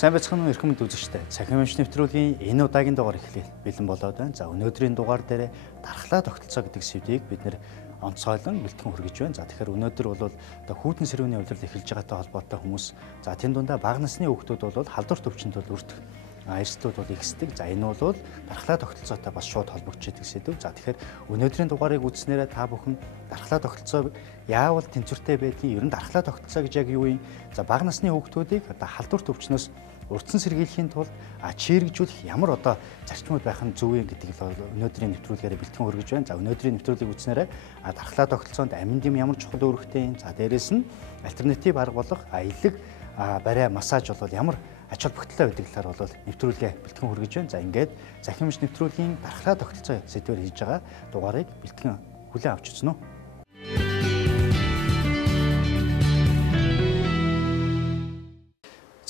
Сайн байцгаана уу эрхэм үзэгчдээ. Цахим Эмч нэвтрүүлгийн энэ удаагийн дугаар эхлэе бэлэн болоод байна. За өнөөдрийн дугаар дээр дархлаа тогтолцоо гэдэг сэдвийг бид нэр онцгойлон бэлтгэн хүргэж байна. За тэгэхээр өнөөдөр бол одоо хүүтэн сэрүүний удирдал эхэлж байгаатай холбоотой хүмүүс за тэн дундаа бага насны хүүхдүүд бол халдварт өвчнөд бол өртөх эрсдлүүд бол ихсдэг. За энэ бол дархлаа тогтолцоотой бас шууд холбогдчихдаг сэдв. За тэгэхээр өнөөдрийн дугаарыг үзснээрээ та бүхэн дархлаа тогтолцоо яавал тэнцвэртэй байдгийг, ер нь дархлаа тогтолцоо гэж яг юу юм? За бага насны хүүхдүүдийг одоо халдварт өвчнөөс урдсан сэргийлэхийн тулд чирэгжүүлэх ямар одоо зарчмууд байх нь зөв юм гэдгийг л өнөөдрийн нэвтрүүлгээр бэлтгэн хүргэж байна. За өнөөдрийн нэвтрүүлгийг үзснээрээ дархлаа тогтолцоонд амин дэм ямар чухал үүрэгтэй юм. За дээрэс нь альтернатив арга болох иллэг барай массаж бол ямар ач холбогдолтой байдаг талаар бол нэвтрүүлгээ бэлтгэн хүргэж байна. За ингээд Цахим Эмч нэвтрүүлгийн дархлаа тогтолцоо сэдвээр хийж байгаа дугаарыг бэлтгэн хүлээн авч үзнэ үү.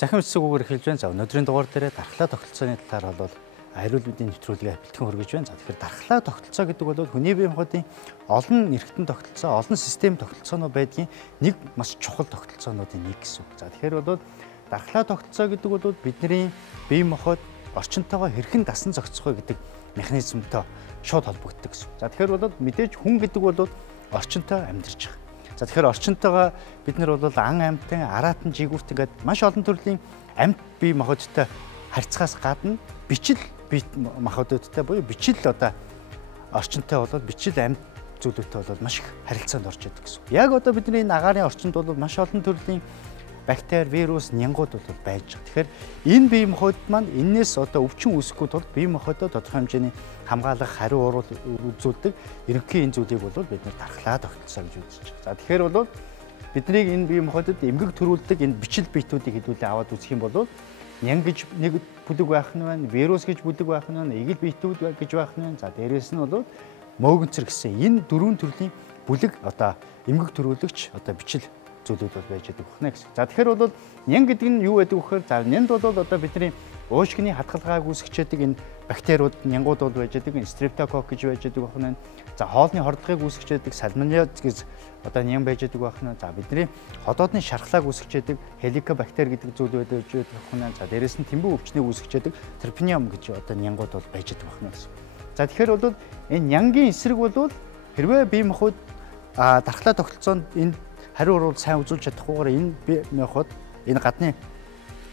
Цахим Эмч үгээр эхэлж байна. За өнөөдрийн дугаар дээр дархлаа тогтолцооны талаар бол ариун мэдээ нэвтрүүлгээ бэлтгэн хүргэж байна. За тэгэхээр дархлаа тогтолцоо гэдэг бол хүний бие махбодын олон эргэтэн тогтолцоо, олон систем тогтолцоонууд байдгийн нэг маш чухал тогтолцоонуудын нэг гэсэн үг. За тэгэхээр бол дархлаа тогтолцоо гэдэг бол бидний бие махбод орчинтойгоо хэрхэн дасан зохицох вэ гэдэг механизмтай шууд холбогддог гэсэн. За тэгэхээр бол мэдээж хүн гэдэг бол орчинтой амьдарч байгаа. За тэгэхээр орчинтойгоо бид нар бол ан амьтан, араатан, жигүүрт ингээд маш олон төрлийн амьт бие махбодтой харьцахаас гадна бичил бие махбодтой буюу бичил одоо орчинтой бол бичил амьт зүйлүүдтэй бол маш их харилцаанд орж идэг гэсэн. Яг одоо бидний агаарын орчинд бол маш олон төрлийн бактери, вирус, нянгууд бол байж байгаа. Тэгэхээр энэ бие махбод маань энээс одоо өвчин үүсэхгүй тул бие махбодоо тодорхой хэмжээний хамгаалах, хариу урвал үзүүлдэг ерөнхий энэ зүйлийг бол бид нэр дархлаа тогтолцоо гэж үзэж байгаа. За тэгэхээр бол бидний энэ бие махбодод эмгэг төрүүлдэг энэ бичил биетүүдийг хэдүүлээ аваад үзэх юм бол нянг гэж нэг бүлэг байх нь байна, вирус гэж бүлэг байх нь байна, игэл биетүүд гэж байх нь байна. За дээрэс нь бол мөөгөнцөр гэсэн энэ дөрвөн төрлийн бүлэг одоо эмгэг төрүүлэгч одоо бичил зүйлүүд бол байж байгаа байна гэсэн. За тэгэхээр бол нянг гэдэг нь юу байдаг вэ гэхээр за нянд бол одоо бидний уушгины хадгалгааг үүсгэж энэ бактериуд нянгууд бол байж байгаа стрептокок гэж байж байгаа байна. За хоолны хордогыг үүсгэж сальмонелла гэж одоо ням байж байгаа байна. За бидний ходоодны шархлааг үүсгэж хеликобактер гэдэг зүйл байж байгаа байна. За дээрэс нь тэмбэг өвчнийг үүсгэж трипаниум гэж одоо нянгууд бол байж байгаа байна гэсэн. За тэгэхээр бол энэ нянгийн эсрэг бол хэрвээ бие махбод дархлаа тогтолцоонд энэ хариу урвал сайн үзүүлж чадахгүйгээр энэ бие махбод энэ гадны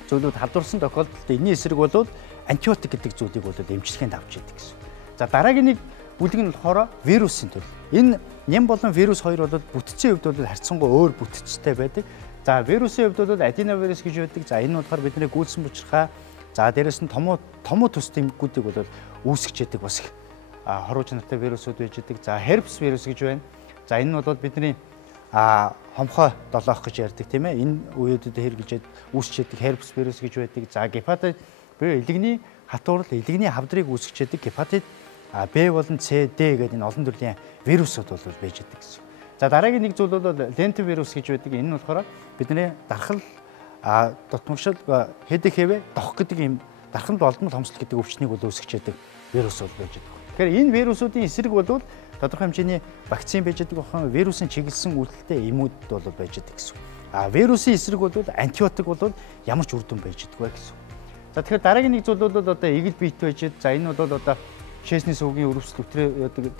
зүйлүүд халдварсан тохиолдолд энэний эсрэг бол антибиотик гэдэг зүйлийг бол эмчилгээнд авч идэг гэсэн. За дараагийн нэг бүлэг нь болохоор вирусын төрөл. Энэ ням болон вирус хоёр бол бүтцийн хувьд бол харьцангуй өөр бүтцтэй байдаг. За вирусын хувьд бол аденовирус гэж байдаг. За энэ болохоор бидний гүйцэн бучирхай, за дээрэс нь томуу төс тэмгүүдийг бол үүсгэж яадаг бас их хорууж нартай вирусууд байж байдаг. За herpes вирус гэж байна. За энэ нь бол бидний хомхой долоох гэж ярьдаг тийм ээ. Энэ үеүүдэд хэрэгжилж үүсч яадаг herpes вирус гэж байдаг. За гепатит буюу илэгний хатуурал, илэгний хавдрыг үүсгэж яадаг гепатит Б болон С, Д гэдэг энэ олон төрлийн вирусууд бол байж байгаа гэсэн. За дараагийн нэг зүйл бол лентовирус гэж байдаг. Энэ нь болохоор бидний дархал дутмагшил хэдэхэвэ дох гэдэг юм дарханд олдмол хомсол гэдэг өвчнийг бол үүсгэж яадаг вирус бол байж байгаа. Тэгэхээр энэ вирусуудын эсрэг бол тодорхой хэмжээний вакцин байж байгаа бахан вирусын чиглэсэн үйлдэлтэй эмүүд бол байж байгаа гэсэн. Вирусын эсрэг бол антибиотик бол ямар ч үр дүн байж байгаа гэсэн. За тэгэхээр дараагийн нэг зүйл бол одоо игэл биет байж байгаа. За энэ бол одоо шээсний сүүгийн өрөвсөл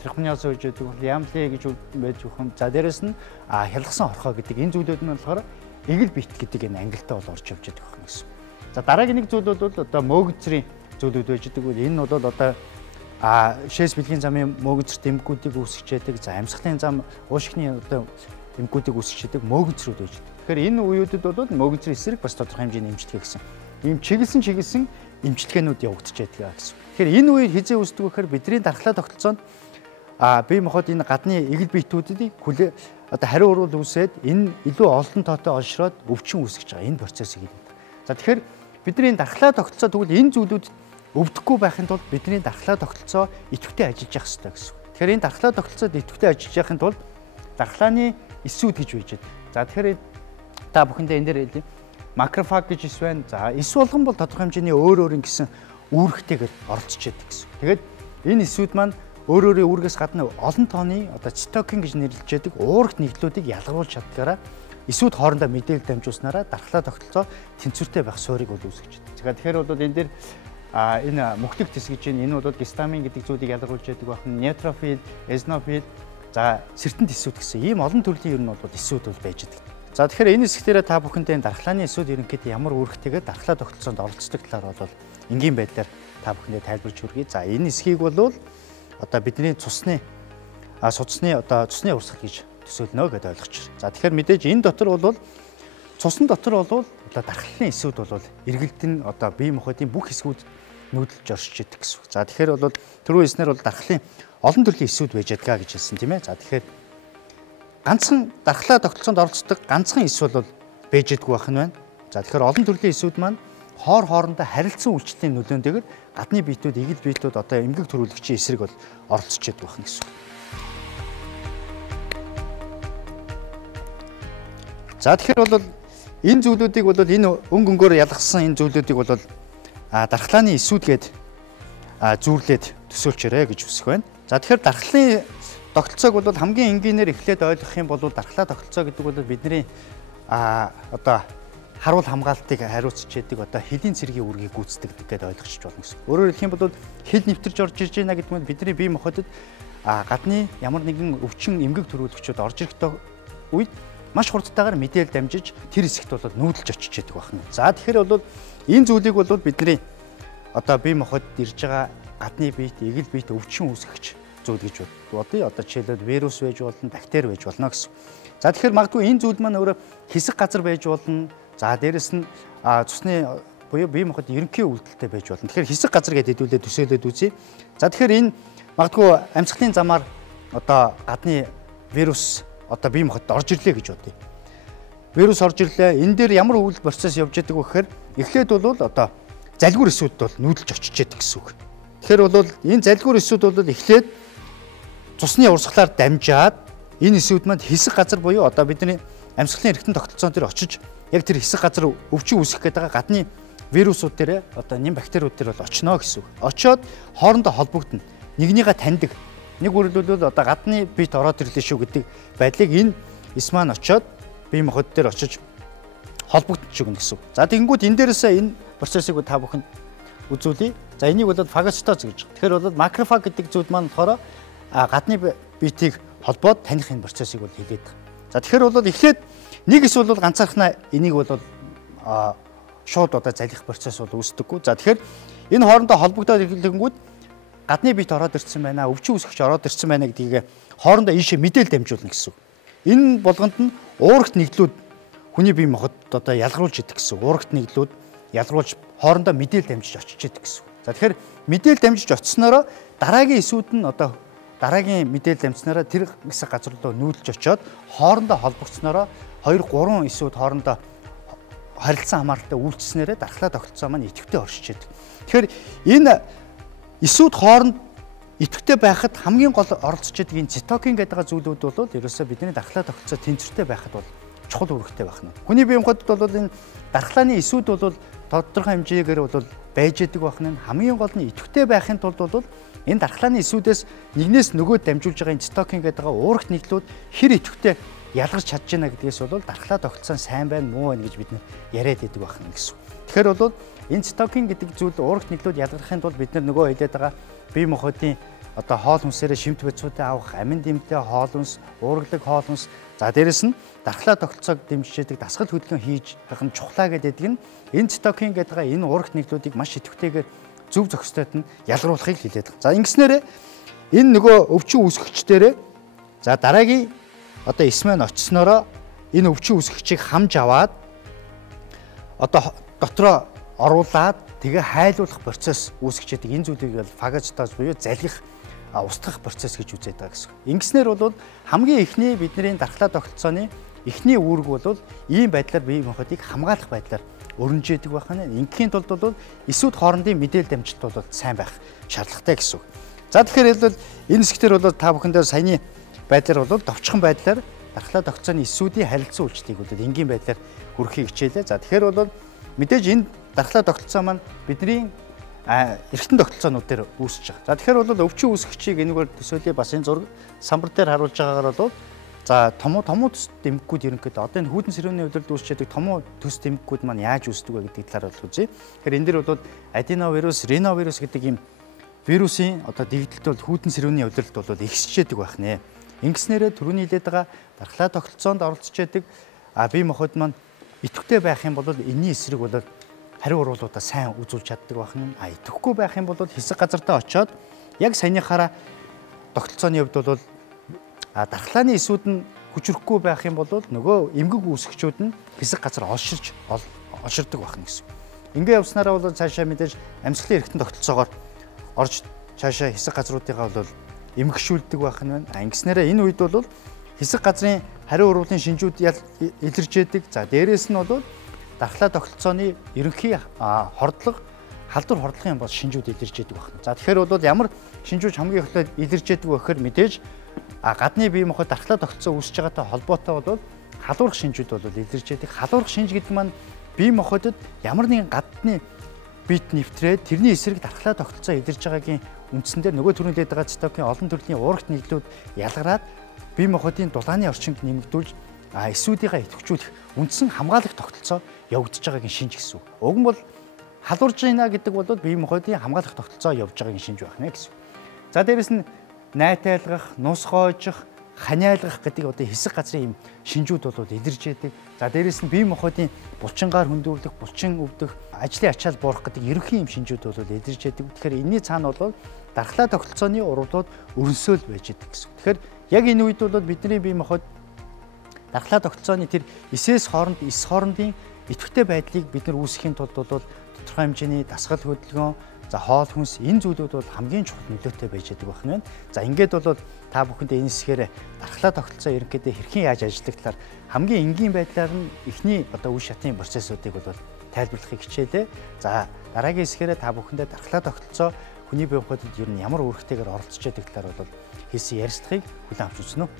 трихониоз байж байгаа. Ямле гэж байж байгаа. За дээрэс нь хялгсан хорхоо гэдэг энэ зүйлүүд нь болохоор игэл биет гэдэг энэ ангилтаа бол орж явж байгаа гэсэн. За дараагийн нэг зүйл бол одоо мөөгцрийн зүйлүүд байж байгаа. Энэ бол одоо шээс бэлгийн замын мөөгцөр тэмгүүдийг үүсгэж яадаг. За амьсгалын зам уушгины одоо тэмгүүдийг үүсгэж яадаг мөөгцрүүд байж байгаа. Тэгэхээр энэ үеүүдэд бол мөөгцрийн эсрэг бас тодорхой хэмжээний эмчилгээ гэсэн. Ийм чиглэсэн эмчилгээнүүд явагдаж байдаг гэсэн. Тэгэхээр энэ үеийг хизээ үүсдэг гэхээр бидний дархлаа тогтолцоонд бие махбод энэ гадны игэл биетүүдийг одоо хариу урвал үүсээд энэ илүү олон тоотой олшроод өвчин үүсгэж байгаа энэ процессыг хэлдэг. За тэгэхээр бидний дархлаа тогтолцоо тэгвэл энэ зүйлүүд өвдөхгүй байхын тулд бидний дархлаа тогтолцоо идэвхтэй ажиллаж явах хэрэгтэй гэсэн. Тэгэхээр энэ дархлаа тогтолцоод идэвхтэй ажиллаж явахын тулд дархлааны эсүүд гэж байж байгаа. За тэгэхээр та бүхэндээ энэ дээр хэлье. Макрофаг гэж эс байна. За эс болгон бол тодорхой хэмжээний өөр гэсэн үүрэгтэйгээр оролцож яадаг гэсэн. Тэгээд энэ эсүүд маань өөр өөрийн үүргээс гадна олон тооны одоо цитокин гэж нэрлэж яадаг уурагт нэгдлүүдийг ялгаруулж чаддгаараа эсүүд хоорондоо мэдээлэл дамжуулснараа дархлаа тогтолцоо тэнцвэртэй байх суурийг бол үүсгэж байна. Тэгэхээр бол энэ дээр энэ мөхтөг тис гэж энэ бол гистамин гэдэг зүйлийг ялгаруулж яадаг байх нь нейтрофил, эзнофил, за сертэн эсүүд гэсэн ийм олон төрлийн ер нь бол эсүүд бол байж байгаа. За тэгэхээр энэ хэсгээр та бүхэндээ дархлааны эсүүд ерөнхийдөө ямар үүрэгтэйгээр дархлаа тогтолцоонд оролцдог талаар бол энгийн байдлаар та бүхэндээ тайлбарж хүргэе. За энэ хэсгийг бол одоо бидний цусны цусны урсгал гэж төсөөлнө гэдээ ойлгож байна. За тэгэхээр мэдээж энэ дотор бол цусны дотор бол дархлааны эсүүд бол эргэлтэн одоо бие махбодын бүх хэсгүүд нүүдэлж оршиж идэг гэсэн үг. За тэгэхээр бол түрүү хэлснээр бол дархлын олон төрлийн эсүүд байж байгаа гэж хэлсэн тийм ээ. За тэгэхээр ганцхан дархлаа тогтолцоонд оролцдог ганцхан эс бол байж идэггүй байх нь байна. За тэгэхээр олон төрлийн эсүүд маань хоорондоо харилцан үйлчлэлийн нөлөөндөгөр гадны биетүүд, игэл биетүүд одоо эмгэг төрүүлэгчийн эсрэг бол оролцож идэг байх нь гэсэн үг. За тэгэхээр бол энэ зүйлүүдийг бол энэ өнгөнгөөр ялгсан энэ зүйлүүдийг бол дархлааны эсүүд гээд зүүрлээд төсөөлчээрэй гэж хүсэх байна. За тэгэхээр дархлын тогтолцоог бол хамгийн энгийнээр эхлээд ойлгох юм бол дархлаа тогтолцоо гэдэг бол бидний одоо харуул хамгаалтыг хариуцж яадаг одоо хэлийн цэргийн үүргийг гүйцэтгэдэг гэдээ ойлгочих болно гэсэн. Өөрөөр хэлэх юм бол хил нэвтэрж орж иж байна гэдэг нь бидний бие махбодод гадны ямар нэгэн өвчин эмгэг төрүүлэгчүүд орж ирэхдээ үед маш хурдтайгаар мэдээлэл дамжиж тэр хэсэгт бол нүүдэлж очиж яадаг байна. За тэгэхээр бол энэ зүйлийг бол бидний одоо бие махбодод ирж байгаа гадны биет, игэл биет өвчин үүсгэгч зүйл гэж бодъё. Одоо жишээлбэл вирус байж болно, бактери байж болно гэсэн. За тэгэхээр магадгүй энэ зүйл маань өөрөө хэсэг газар байж болно. За дээрэс нь цусны буюу бие махбод ерөнхий үйлдэлтэй байж болно. Тэгэхээр хэсэг газар гэдээ хэдүүлээ төсөөлөд үзье. За тэгэхээр энэ магадгүй амьсгалын замаар одоо гадны вирус одоо бие махбодод орж ирлээ гэж бодъё. Вирус орж ирлээ. Энэ дээр ямар өвөл процесс явж байгаа вэ гэхээр эхлээд бол одоо залгуур эсүүд бол нүүдэлж очиж яадаг гэсэн үг. Тэгэхээр бол энэ залгуур эсүүд бол эхлээд цусны урсгалаар дамжаад энэ эсүүд манд хэсэг газар буюу одоо бидний амьсгалын эргэтэн тогтолцоон дээр очиж яг тэр хэсэг газар өвчин үүсгэх гээд байгаа гадны вирусууд дээр одоо нэм бактериуд дээр бол очно гэсэн үг. Очоод хоорондоо холбогдно. Нэгнийгээ таньдаг. Нэг үрлбэл одоо гадны биет ороод ирлээ шүү гэдэг байдлыг энэ эс маань очоод бие махбод дээр очиж холбогдож өгнө гэсэн үг. За тэгэнгүүт энэ дээрээс энэ процессыг та бүхэнд үзүүлье. За энийг бол фагоцитоз гэж. Тэгэхээр бол макрофаг гэдэг зүйл маань болохоор гадны биетийг холбоод таних энэ процессыг бол хийгээд байгаа. За тэгэхээр бол эхлээд нэг эс бол ганцаархнаа энийг бол шууд одоо залих процесс бол үүсдэггүй. За тэгэхээр энэ хоорондоо холбогдоод ирэнгүүт гадны биет ороод ирсэн байна, өвчин үүсгэж ороод ирсэн байна гэдгийг хоорондоо ийшээ мэдээлэл дамжуулна гэсэн. Энэ болгонд нь уурагт нэгдлүүд хүний бие махбодод одоо ялгаруулж идэг гэсэн. Уурагт нэгдлүүд ялгаруулж хоорондоо мэдээлэл дамжиж очиж идэг гэсэн. За тэгэхээр мэдээлэл дамжиж очсноороо дараагийн эсүүд нь одоо дараагийн мэдээлэл дамжснараа тэр хэсэг газар руу нүүдэлж очиод хоорондоо холбогдсноороо 2-3 эсүүд хоорондоо харилцан хамааралтай үйлчлснээрээ дархлаа тогтолцоо маань идэвхтэй оршиж идэг. Тэгэхээр энэ эсүүд хооронд идэвхтэй байхад хамгийн гол оролцож идэг энэ цитокин гэдэг зүйлүүд бол ерөөсөө бидний дархлаа тогтолцоо тэнцвэртэй байхад бол чухал үүрэгтэй байна. Хүний бие махбодод бол энэ дархлааны эсүүд бол тодорхой хэмжээгээр бол байж идэг байна. Хамгийн гол нь идэвхтэй байхын тулд бол энэ дархлааны эсүүдээс нэгнээс нөгөөд дамжуулж байгаа энэ цитокин гэдэг уурагт нэгдлүүд хэр идэвхтэй ялгарч чадж байна гэдгээс бол дархлаа тогтолцоо сайн байна муу байна гэж бид яриад идэг байна гэсэн. Тэгэхээр бол энэ цитокин гэдэг зүйл уурагт нэгдлүүд ялгархын тулд бид нөгөө хэлээд байгаа бие махбодын одоо хоол хүнсээрээ шимт бацуудыг авах, амин дэмтэй хоол хүнс, уургалаг хоол хүнс, за дээрэс нь дархлаа тогтолцоог дэмжиж дасгал хөдөлгөөн хийж байх нь чухлаа гэдэг нь энэ цитокин гэдэг энэ уурагт нэгдлүүдийг маш идэвхтэйгээр зөв зохистойд нь ялгаруулахыг хэлээд байгаа. За ингэснээр энэ нөгөө өвчин үүсгэгчдэрээ за дараагийн одоо эс маань очсноороо энэ өвчин үүсгэгчийг хамж аваад одоо дотроо оруулаад тэгээ хайлуулах процесс үүсгэж байгаа. Энэ зүйлийг бол фагоцитоз буюу залгих устгах процесс гэж үзээд байгаа гэсэн. Ингэснээр бол хамгийн эхний бидний дархлаа тогтолцооны эхний үүрэг бол ийм байдлаар бие махбодыг хамгаалах байдлаар өрнөж яадаг байна. Ингийн тулд бол эсүүд хоорондын мэдээлэл дамжилт бол сайн байх шаардлагатай гэсэн. За тэгэхээр бол энэ хэсгээр бол та бүхэндээ саяны байдлаар бол товчхон байдлаар дархлаа тогтолцооны эсүүдийн харилцан үйлчлэлийг бол энгийн байдлаар хүргэхийг хичээлээ. За тэгэхээр бол мэдээж энэ дархлаа тогтолцоо маань бидний эргэтэн тогтолцоонууд дээр үүсэж байгаа. За тэгэхээр бол өвчин үүсгэгчийг энэгээр төсөөлье бас энэ зураг самбар дээр харуулж байгаагаар бол За томуу төс дэмгэгүүд ерөнхийдөө одоо энэ хүүдэн сэрүүний удирд үүсчээдэг томуу төс дэмгэгүүд маань яаж үүсдэг вэ гэдэг талаар бол үзье. Тэгэхээр энэ дэр бол аденовирус, риновирус гэдэг ийм вирусын одоо дэгдэлт бол хүүдэн сэрүүний удирдалд бол ихсчээдэг байх нэ. Ингэснээрээ түрүүний хэлээд байгаа дархлаа тогтолцоонд оролцож бие махбод маань идэвхтэй байх юм бол энэний эсрэг бол хариу урвалуудаа сайн үзүүлж чаддаг байх нь. Идэвхгүй байх юм бол хэсэг газартаа очиод яг саяныхаараа тогтолцооны хувьд бол дархлааны эсүүд нь хүчрэхгүй байх юм бол нөгөө эмгэг үүсгчүүд нь хэсэг газар олширдаг байх нь гэсэн. Ингээ явснараа бол цаашаа мэдээж амьсгалын эрхтэн тогтолцоогоор орж цаашаа хэсэг газруудыгаа бол эмгэгшүүлдэг байх нь байна. Ингэснээрээ энэ үед бол хэсэг газрын хариу урвалын шинжүүд илэрж яадаг. За дээрэс нь бол дархлаа тогтолцооны ерөнхий хордлого халдвар хордлогын бас шинжүүд илэрж яадаг байна. За тэгэхээр бол ямар шинжүүд хамгийн эхлээд илэрж яадаг вэ гэхээр мэдээж гадны бие махбод дархлаа тогтолцоо үүсэж байгаатай холбоотой бол халуурах шинжүүд бол илэрж яадаг. Халуурах шинж гэдэг маань бие махбодод ямар нэгэн гадны бит нэвтрээд тэрний эсрэг дархлаа тогтолцоо илэрж байгаагийн үндсэн дээр нөгөө түрүүн хэлээд байгаа цитокин олон төрлийн уурхат нийлүүд ялгараад бие махбодын дулааны орчинд нэмэгдүүлж эсүүдийнхээ идэвхжүүлэх үндсэн хамгаалах тогтолцоо явагдаж байгаагийн шинж гэсэн. Уг нь бол халуурж байна гэдэг бол бие махбодын хамгаалах тогтолцоо явж байгаагийн шинж байх нэ гэсэн. За дээрэс нь найтайлгах, нус гоожих, ханиалгах гэдэг одоо хэсэг газрын юм шинжүүд бол илэрж яадаг. За дээрэс нь бие махбодын булчингаар хөндөөрлөх, булчин өвдөх, ажлын ачаал буурах гэдэг ерөнхий юм шинжүүд бол илэрж яадаг. Тэгэхээр энэний цаана бол дархлаа тогтолцооны урвалууд өрнсөөл байж яадаг гэсэн. Тэгэхээр яг энэ үед бол бидний бие махбод дархлаа тогтолцооны тэр эс хоорондын идэвхтэй байдлыг бид нар үүсгэхийн тулд бол тодорхой хэмжээний дасгал хөдөлгөөн, за хоол хүнс энэ зүйлүүд бол хамгийн чухал нөлөөтэй байж байгаа байх нь. За ингээд бол та бүхэндээ энэ хэсгээр дархлаа тогтолцоо ерөнхийдөө хэрхэн яаж ажилладаг талаар хамгийн энгийн байдлаар нь эхний одоо үе шатын процессуудыг бол тайлбарлахыг хичээлээ. За дараагийн хэсгээр та бүхэндээ дархлаа тогтолцоо хүний бие махбодод ер нь ямар үүрэгтэйгээр оролцож байгаа талаар бол хийсэн ярилцлагыг хүлээн авч үзнэ үү.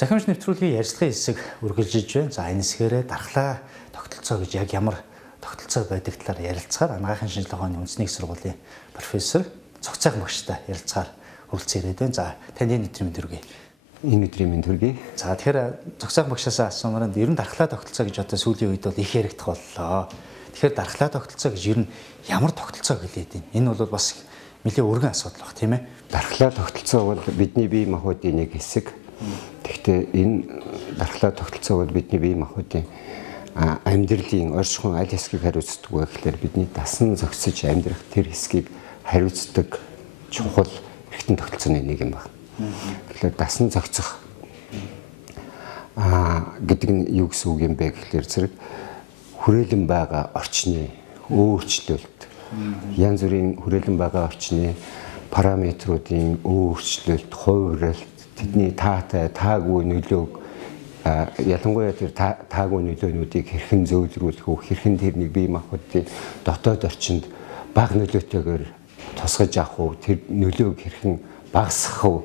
Цахим эмч нэвтрүүлгийн ярилцлагын хэсэг үргэлжилж байна. За энэ хэсгээрээ дархлаа тогтолцоо гэж яг ямар тогтолцоо байдаг талаар ярилцахаар анагаахын шинжилгээ ухааны үндэсний их сургуулийн профессор Цахим багштай ярилцахаар хүрэлцэн ирээд байна. За таны өдрийн мэнд хүргэе. Энэ өдрийн мэнд хүргэе. За тэгэхээр Цахим багшаас асуумаар ер нь дархлаа тогтолцоо гэж одоо сүүлийн үед бол их яригдах боллоо. Тэгэхээр дархлаа тогтолцоо гэж ер нь ямар тогтолцоо гэлээд байна? Энэ бол бас нэлээд өргөн асуудал баг тийм ээ. Дархлаа тогтолцоо бол бидний бие махбодын нэг хэсэг. Тэгэхдээ энэ дархлаа тогтолцоо бол бидний бие махбодын амьдралын оршихуйн аль хэсгийг хариуцдаг вэ гэхээр бидний дасан зохицож амьдрах тэр хэсгийг хариуцдаг чухал эрхтэн тогтолцооны нэг юм байна. Тэгэхээр дасан зохицох гэдэг нь юу гэсэн үг юм бэ гэхээр зэрэг хүрээлэн байгаа орчны өөрчлөлт, янз бүрийн хүрээлэн байгаа орчны параметруудын өөрчлөлт, хувиралт, тэдний таагүй нөлөөг ялангуяа тэр таагүй нөлөөнүүдийг хэрхэн зөөлрүүлэх үү, хэрхэн тэрнийг бие махбодын дотоод орчинд бага нөлөөтэйгээр тусгаж авах уу, тэр нөлөөг хэрхэн багасгах уу,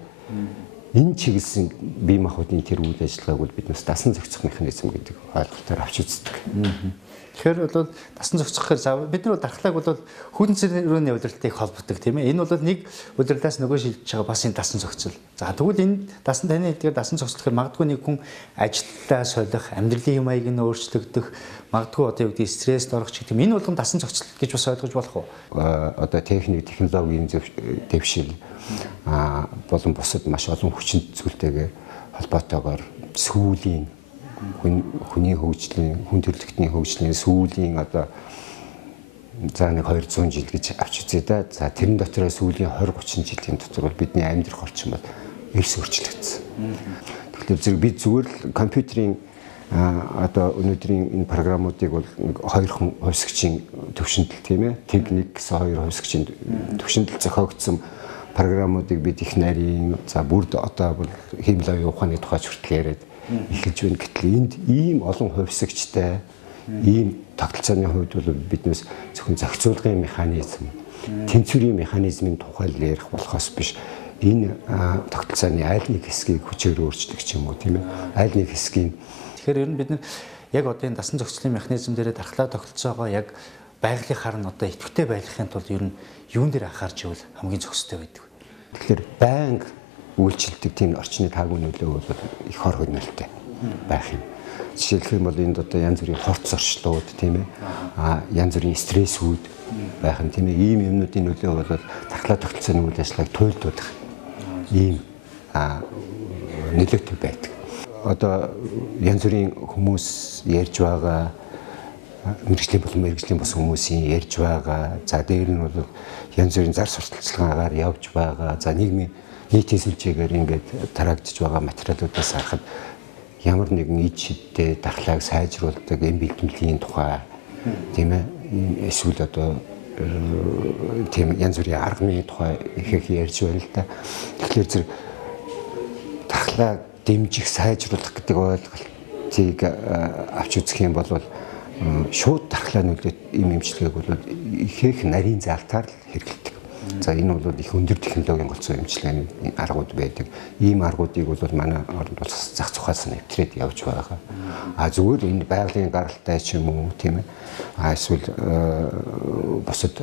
энэ чиглэсэн бие махбодын тэр үйл ажиллагааг бол бид нас дасан зохицох механизм гэдэг ойлголтоор авч үздэг. Тэгэхээр бол дасан зохицох гэхээр бид нар дархлааг бол хүүдэн сэрүүний удирдалтыг холбодог тийм ээ. Энэ бол нэг удирдлаас нөгөө шилжиж байгаа бас энэ дасан зохицол. За тэгвэл энэ дасан таны хэлдгээр дасан зохицол гэхээр магадгүй нэг хүн ажилдаа солих, амьдралын юм аяг нь өөрчлөгдөх, магадгүй одоо юу гэдэг стресст орох ч гэдэг энэ болгон дасан зохицол гэж бас ойлгож болох уу? Одоо техник, технологийн дэвшил болон бусад маш олон хүчин зүйлтэйгээр холбоотойгоор сүүлийн хүний хөгжлийн, хүн төрөлхтний хөгжлийн сүүлийн одоо за нэг 200 жил гэж авч үзье да. За тэрэн дотроо сүүлийн 20-30 жилийн дотор бол бидний амьдрах орчин бол эрс өөрчлөгдсөн. Тэгэхээр зэрэг бид зүгээр л компьютерийн одоо өнөөдрийн энэ програмуудыг бол нэг хоёрхан хувьсгчийн төвшөндөл тийм ээ. Техник гэсэн хоёр хувьсгчийн төвшөндөл зохиогдсон програмуудыг бид их нарийн за бүрд одоо бол химлэгийн ухааны тухай хүртэл яриад эхэлж байна. Гэтэл энд ийм олон хувьсгчтай ийм тогтолцооны хувьд бол биднээс зөвхөн зохицуулгын механизм, тэнцвэрийн механизмын тухай л ярих болохоос биш энэ тогтолцооны аль нэг хэсгийг хүчээр өөрчилдөг ч юм уу тийм ээ. Аль нэг хэсгийг тэгэхээр ер нь бид нар яг одоо энэ дасан зохицлын механизм дээр дархлаа тогтолцоогоо яг байгалийнхаар нь одоо идэвхтэй байхын тулд ер нь юун дээр анхаарч ивэл хамгийн зохистой байдаг. Тэгэхээр байнга үйлчлдэг тийм орчны таагүй нөлөө бол их хор хөнөөлтэй байх юм. Жишээлх юм бол энд одоо янз бүрийн хорц орчлууд тийм ээ янз бүрийн стрессүүд байх юм тийм ээ. Ийм юмнуудын нөлөө бол дархлаа тогтолцооны үйл ажиллагааг туйлдуулах ийм нөлөөтэй байдаг. Одоо янз бүрийн хүмүүс ярьж байгаа мэргэжлийн болон мэргэжлийн бус хүмүүсийн ярьж байгаа. За дээр нь бол янз бүрийн зар сурталчилгаагаар явж байгаа. За нийгмийн нийтийн сүлжээгээр ингээд тараагдж байгаа материалуудаас харахад ямар нэгэн ид шидтэй дархлааг сайжруулдаг эм бэлтгэлийн тухай тийм ээ эсвэл одоо тийм янз бүрийн арганы тухай их ярьж байна л да. Тэгэхээр зэрэг дархлааг дэмжих сайжруулах гэдэг ойлголтыг авч үзэх юм бол шууд дархлаа нөлөөт ийм эмчилгээг бол их нарийн залтаар л хэрэглэдэг. За энэ бол их өндөр технологийн голцоо эмчилгээний аргууд байдаг. Ийм аргуудыг бол манай орнд бол зах зугаас нэвтрээд явж байгаа. Зүгээр энэ байгалийн гаралтай ч юм уу тийм ээ. Эсвэл бусад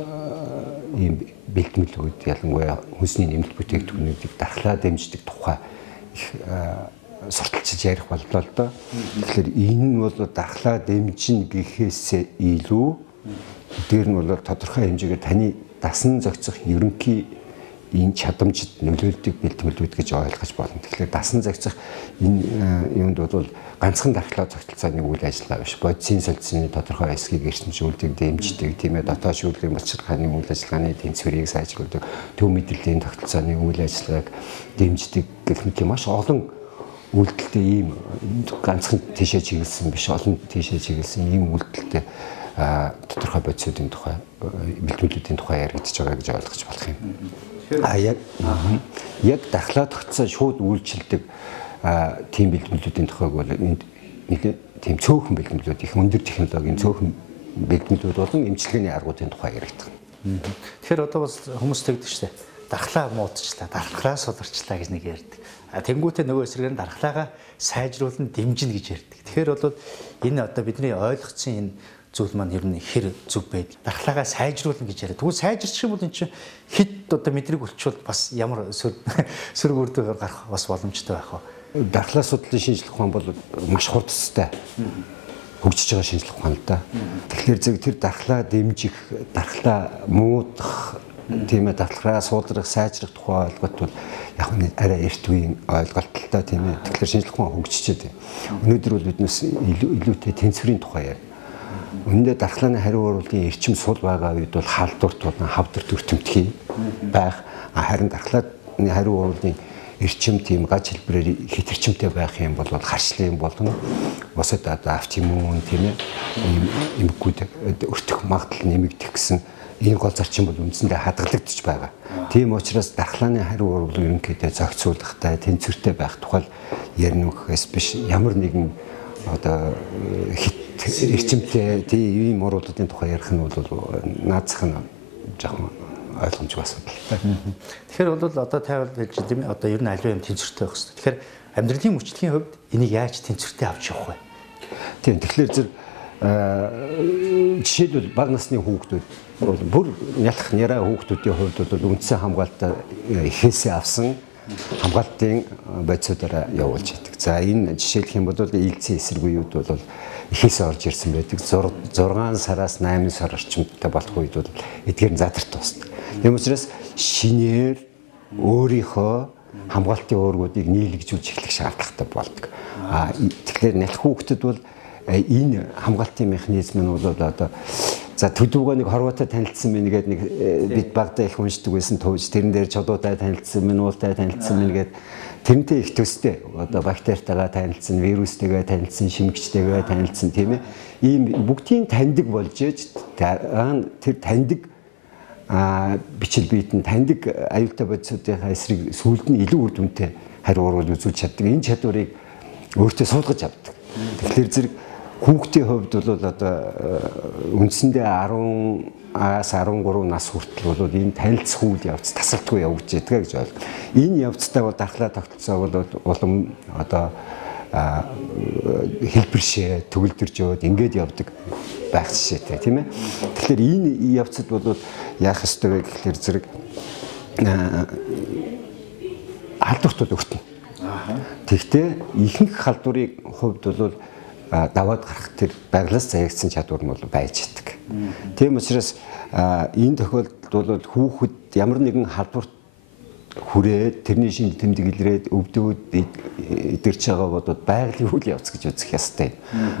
ийм бэлтгэлүүд ялангуяа хүнсний нэмэлт бүтээгдэхүүнүүдийг дархлаа дэмждэг тухай их сурталчилж ярих боллоо л доо. Тэгэхээр энэ нь бол дархлаа дэмжин гэхээсээ илүү дээр нь бол тодорхой хэмжээгээр таны дасан зохицох ерөнхий энэ чадамжид нөлөөлдөг бэлтгэлүүд гэж ойлгож болно. Тэгэхээр дасан зохицох энэ юунд бол ганцхан дархлаа зохицолцооны үйл ажиллагаа биш. Бодисын солилцооны тодорхой хэсгийг эрчимжүүлдэг, дэмждэг, тийм ээ, дотоод шүүлгийн боловсролын үйл ажиллагааны тэнцвэрийг сайжруулдаг, төв мэдрэлийн тогтолцооны үйл ажиллагааг дэмждэг гэх мэт маш олон үйлдэлтэй ийм ганцхан тийшээ чиглэсэн биш, олон тийшээ чиглэсэн ийм үйлдэлтэй тодорхой бодисуудын тухай бэлтгэлүүдийн тухай яригдж байгаа гэж ойлгож болох юм. Яг дархлаа тогтцоо шууд үйлчилдэг тийм бэлтгэлүүдийн тухайг бол энд нэлээд тийм цөөхөн бэлтгэлүүд их өндөр технологийн цөөхөн бэлтгэлүүд болон эмчилгээний аргуудын тухай яригдах. Тэгэхээр одоо бас хүмүүс тэгдэг шүү дээ. Дархлаа муудчлаа, дархлаа суларчлаа гэж нэг ярьдаг. Тэнгүүтээ нөгөө эсрэгээр дархлаагаа сайжруулан дэмжинэ гэж ярьдаг. Тэгэхээр бол энэ одоо бидний ойлгоцсон энэ зүйл маань ер нь хэр зүг байдаг. Дархлаагаа сайжруулна гэж яриад. Тэгвэл сайжирчих юм бол эн чинь хэд одоо мэдрэг болчихвол бас ямар сөрөг үрдүгээр гарах бас боломжтой байх вэ? Дархлаа судлалын шинжилгээ ухаан бол маш хурдтай хөгжиж байгаа шинжилгээ ухаан л да. Тэгэхээр зөв тэр дархлаа дэмжих, дархлаа муудах, тийм ээ, дархлаа суулгах, сайжрах тухай ойлголт бол яг нь арай эрт үеийн ойлголт л да, тийм ээ. Тэгэхээр шинжилгээ ухаан хөгжиж байна. Өнөөдөр бол биднээс илүүтэй тэнцвэрийн тухай ярь. Үүндээ дархлааны хариу урвалын эрчим сул байгаа үед бол халдварт болон хавдар төртөмтгий байх. Харин дархлааны хариу урвалын эрчим тийм гаж хэлбэрээр хэтэрчимтэй байх юм бол харшлын болон бусад одоо автоиммун тийм ээ эмгэгүүд өртөх магадлал нэмэгдэх гэсэн энэ гол зарчим бол үндсэндээ хадгалагдчих байгаа. Тийм учраас дархлааны хариу урвал ерөнхийдөө зохицуулахтай, тэнцвэртэй байх тухай ярина гэхээс биш ямар нэгэн одоо эрчимтэй тийм урвалуудын тухай ярих нь бол наацх нь жоохон ойлгомжгүй асуудал. Тэгэхээр бол одоо тайвал хэлж тийм одоо ер нь аливаа юм тэнцвэртэй байх хэрэгтэй. Тэгэхээр амьдралын мөчлөгийн хувьд энийг яаж тэнцвэртэй авч явах вэ? Тийм. Тэгэхээр зэрэг жишээлбэл бага насны хүүхдүүд бүр нялх няраа хүүхдүүдийн хувьд бол үндсэн хамгаалтаа эхээсээ авсан хамгаалтын бодисуудаараа явуулж байдаг. За энэ жишээлх юм бол ээлцийн эсрэг үеуд бол эхээсээ орж ирсэн байдаг. 6 сараас 8 сар орчимтай болох үед бол эдгээр нь задарт тусдаг. Тийм учраас шинээр өөрийнхөө хамгаалтын уургуудыг нийлэгжүүлж эхлэх шаардлагатай болдог. Тэгэхээр нялх хүүхдэд бол энэ хамгаалтын механизм нь бол одоо за төдөвгөө нэг хорвоотой танилцсан мэн гэдэг нэг бид багтаа их уншдаг байсан тууж тэрэн дээр чодуутай танилцсан мэн уултай танилцсан мэн гэдэг тэрнтэй их төстэй одоо бактеритайгаа танилцсан вирустэйгээ танилцсан шимэгчтэйгээ танилцсан тийм ээ ийм бүгдийн таньдаг болж ээж тэр таньдаг бичил биетэн таньдаг аюултай бодисуудынхаа эсрэг сүүлд нь илүү үр дүнтэй хариу урвал үзүүлж чаддаг энэ чадварыг өөртөө суулгаж авдаг. Тэгэхээр зэрэг хүүхдийн хувьд бол одоо үндсэндээ 10-аас 13 нас хүртэл бол энэ танилцах үйл явц тасралтгүй явж байгаа гэж ойлгоо. Энэ явцтай бол дархлаа тогтолцоо бол улам одоо хэлбэршээ төгөлдөрж яваад ингэж явдаг. байх жишээтэй тийм ээ. Тэгэхээр энэ явцад бол яах ёстой вэ гэхээр зэрэг халдварт бол өртнө. Тэгтээ ихэнх халдварыг хувьд бол даваад гарах тэр байглаас заягдсан чадвар нь бол байж идэг. Тийм учраас энэ тохиолдолд бол хүүхэд ямар нэгэн халдварт хүрээд тэрний шинж тэмдэг илрээд өвдөөд идэрч байгаа бодод байгалийн үйл явц гэж үзэх ёстой.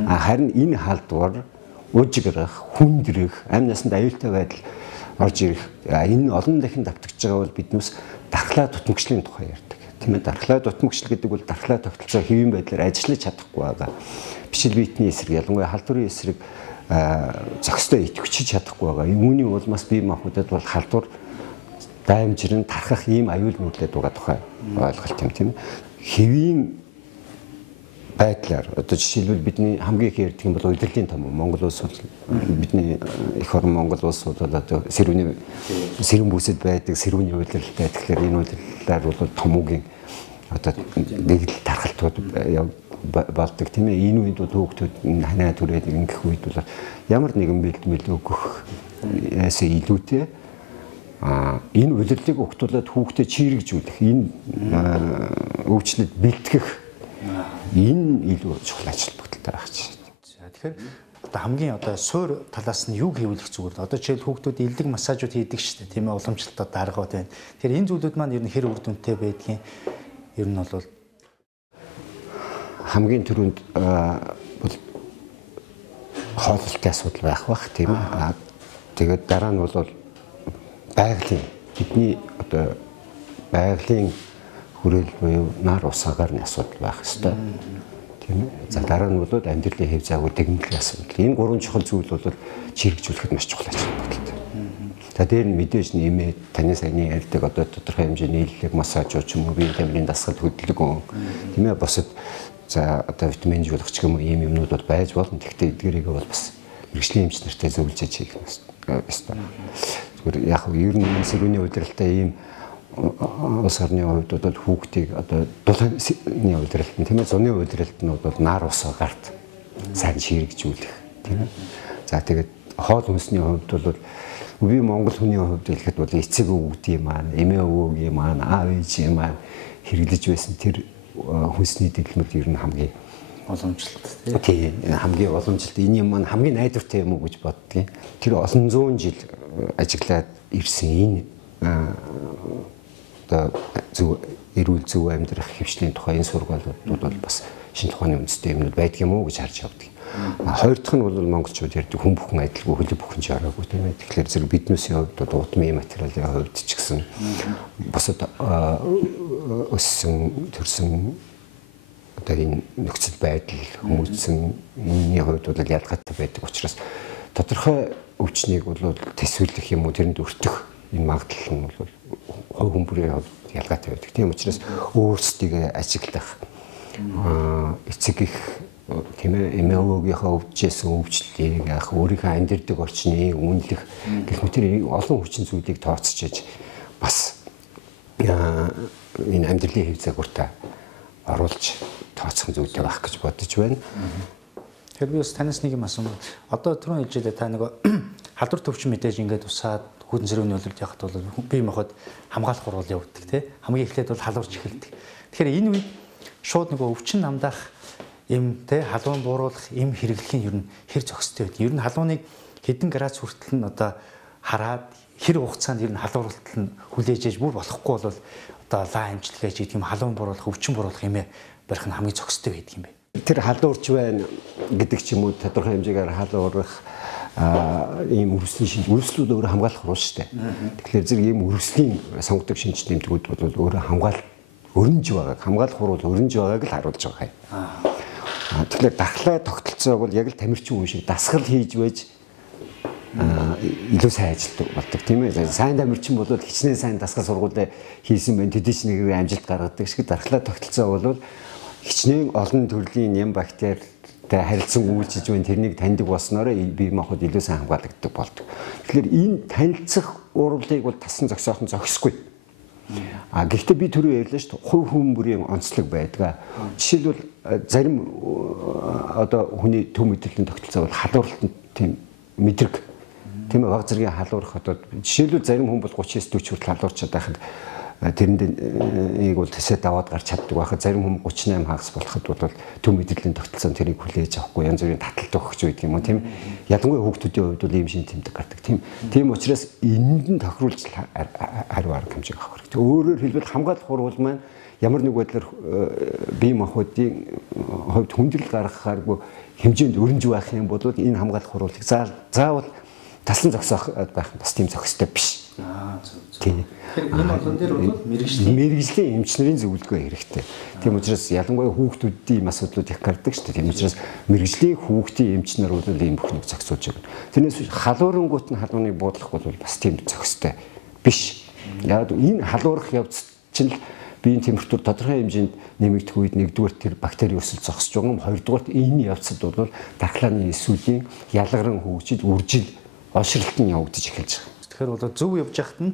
Харин энэ халдвар уужиграх, хүндрэх, амь насанд аюултай байдал орж ирэх энэ олон дахин давтагдж байгаа бол биднээс дархлаа дутмагчлалын тухай ярьдаг. Тийм ээ, дархлаа дутмагчлал гэдэг бол дархлаа тогтолцоо хэвийн байдлаар ажиллаж чадахгүй байгаа. Бичил биетний эсрэг, ялангуяа халдварын эсрэг зохистой идэвхжиж чадахгүй байгаа. Үүний улмаас бие махбодод бол халдвар даймжирн тархах ийм аюул нөлөөд байгаа тухай ойлголт юм тийм ээ. Хэвийн байдлаар одоо жишээлбэл бидний хамгийн их ярьдаг юм бол удирдлагын том Монгол улс бол бидний эх орон Монгол улс бол одоо сэрүүн бүсэд байдаг сэрүүний удирдлагтай. Тэгэхээр энэ удирдлагаар бол томуугийн одоо нэг л тархалтууд болдог тийм ээ. Энэ үед бол хүүхдүүд ханаа түрээд ингэх үед бол ямар нэгэн бэлтгэл өгөхөөс илүүтэй энэ удирдлагыг өгтүүлээд хүүхдэд чирэгжүүлэх энэ өвчлөлд бэлтгэх энэ илүү чухал ажил бүтэлтэй байх чинь. За тэгэхээр одоо хамгийн одоо суур талаас нь юу хийвэлэх зүгээр. Одоо жишээл хүүхдүүд иллэг массажууд хийдэг шүү дээ. Тийм ээ, уламжлалтад даргууд байна. Тэгэхээр энэ зүйлүүд маань ер нь хэр үр дүнтэй байдгийг ер нь бол хамгийн түрүүнд бол хооллолтын асуудал байх бах тийм ээ. Тэгээд дараа нь бол байгалийн бидний одоо байгалийн хүрээлэл буюу нар усаагаар нь асуудал байх ёстой. Тийм ээ. За дараа нь бол амьдралын хэв заагүй тэгмэлийн асуудал. Энэ гурван чухал зүйл бол чирэгжүүлэхэд маш чухал ажил бодолтой. За дээр нь мэдээж нэмээд таны саяны ярьдаг одоо тодорхой хэмжээний иллэг массажууд ч юм уу биеийн тамирын дасгал хөдөлгөөн тийм ээ босод за одоо витамин жуулгач юм уу ийм юмнууд бол байж болно. Гэхдээ эдгээрийг бол бас мэргэжлийн эмч нартай зөвлөж хийх ёстой. Зүгээр яг ер нь сэрүүний удирдлагтай ийм улс орны хувьд бол хүүхдийг одоо дулааны удирдалт нь тийм ээ зуны удирдалт нь бол нар усаагаар сайн чирэгжүүлэх тийм ээ. За тэгээд хоол хүнсний хувьд бол би Монгол хүний хувьд хэлэхэд бол эцэг өвгдийн маань, эмээ өвгөгийн маань, аав ээжийн маань хэрэглэж байсан тэр хүнсний дэглэмэл ер нь хамгийн уламжлалт тийм хамгийн уламжлалт энэ юм маань хамгийн найдвартай юм уу гэж боддгийн. Тэр олон зуун жил ажиглаад ирсэн энэ одоо зөв эрүүл зөв амьдрах хвшлийн тухай энэ сургаалууд бол бас шинэ тухааны үндэстэй юмнууд байдаг юм уу гэж харж авдаг. Хоёр дахь нь бол монголчууд ярьдаг хүн бүхэн адилгүй хөлөг бүхэн жараагүй тийм ээ. Тэгэхээр зэрэг биднээсийн хувьд бол утмын материалын хувьд ч гэсэн бусад өссөн төрсөн одоо энэ нөхцөл байдал хүмүүжсэн энэний хувьд бол ялгаатай байдаг учраас тодорхой өвчнийг бол төсвөрлөх юм уу тэрэнд өртөх энэ магадлал нь бол хувь хүн бүрийн хувьд ялгаатай байдаг. Тийм учраас өөрсдийгөө ажиглах эцэг их тийм ээ эмээ өвгийнхээ өвчжсэн өвчлөлийг яах өөрийнхөө амьдардаг орчныг үнэлэх гэх мэт тэр олон хүчин зүйлийг тооцож бас энэ амьдралын хэв загвартай оруулж тооцох зүйлтэй байх гэж бодож байна. Тэгэхээр би бас танаас нэг юм асуув. Одоо түрүүн хэлжээ та нэг халдвар төвчин мэдээж ингээд усаад хүдэн зэрэгний үйлдвэрт явахд бол бие махбод хамгаалах хурал явагддаг тийм. Хамгийн эхлээд бол халуурч эхэлдэг. Тэгэхээр энэ үед шууд нөгөө өвчин намдаах им тийм халуун бууруулах им хэрэглэх нь ер нь хэр зохистой байдаг. Ер нь халууныг хэдэн градус хүртэл нь одоо хараад хэр хугацаанд ер нь халууралт нь хүлээж ээж бүр болохгүй бол одоо лаа амжилтгаж гэдэг юм халуун бууруулах өвчин бууруулах юмээ барих нь хамгийн зохистой байдаг юм бэ. Тэр халуурч байна гэдэг ч юм уу тодорхой хэмжээгээр халуурах ийм өрсөлийн шинж өрслүүд өөрөө хамгаалах хурал шүү дээ. Тэгэхээр зэрэг ийм өрслийн сонгодог шинж тэмдгүүд бол өөрөө өрнж байгааг хамгаалах хурал өрнж байгааг л харуулж байгаа юм. Тэгэхээр дархлаа тогтолцоо бол яг л тамирчин хүн шиг дасгал хийж байж илүү сайн ажилтдаг болдог тийм ээ. Сайн тамирчин бол хичнээн сайн дасгал сургуулиа хийсэн байх төдий ч нэг амжилт гаргадаг шиг дархлаа тогтолцоо бол хичнээн олон төрлийн нэм бактеритай харилцан үйлчилж байна тэрнийг таньдаг болсноороо бие махбод илүү сайн хамгаалагддаг болдог. Тэгэхээр энэ танилцах урвалыг бол тасан зогсоох нь зохисгүй. Гэхдээ би түрүү ярьлаа шүү дээ хувь хүн бүрийн онцлог байдаг. Жишээлбэл зарим одоо хүний төв мэдрэлийн тогтолцоо бол халууралтанд тийм мэдрэг тийм баг зэргийн халуурах одоо жишээлбэл зарим хүн бол 39-40 хүртэл халуурчаад байхад тэрэндээ бол тэсэд аваад гарч чаддаг байхад зарим хүн 38 хагас болоход бол төв мэдрэлийн тогтолцоон тэрийг хүлээж авахгүй янз бүрийн таталт өгч байдаг юм уу тийм ялангуяа хүүхдүүдийн хувьд бол ийм шин тэмдэг гардаг тийм учраас энэнд нь тохируулж хариу арга хэмжээг авах хэрэгтэй. Өөрөөр хэлбэл хамгаалах хурал маань ямар нэг байдлаар бие махбодын хувьд хүндрэл гаргахааргүй хэмжээнд өрнж байх юм бол энэ хамгаалах хурлыг заавал таслан зогсоох байх бас тийм зохистой биш. Тийм. Энэ олон дээр бол мэрэгжлийн эмч нарын зөвлөгөө хэрэгтэй. Тийм учраас ялангуяа хүүхдүүдийн асуудлууд их гардаг шүү дээ. Тийм учраас мэрэгжлийн хүүхдийн эмч нар бол ийм бүхнийг зохицуулж байгаа. Тэрнээс халуурангуут нь халууныг буудлах бол бас тийм зохистой биш. Яг энэ халуурах явц чинь биеийн температур тодорхой хэмжээнд нэмэгдэх үед нэгдүгээр тэр бактери өсөлт зогсож байгаа юм. Хоёрдугаар энэ явцад бол дархлааны эсүүдийн ялгаран хөгжил, үржил, олширлт нь явагдаж эхэлж байгаа. Тэгэхээр бол зөв явж байхад нь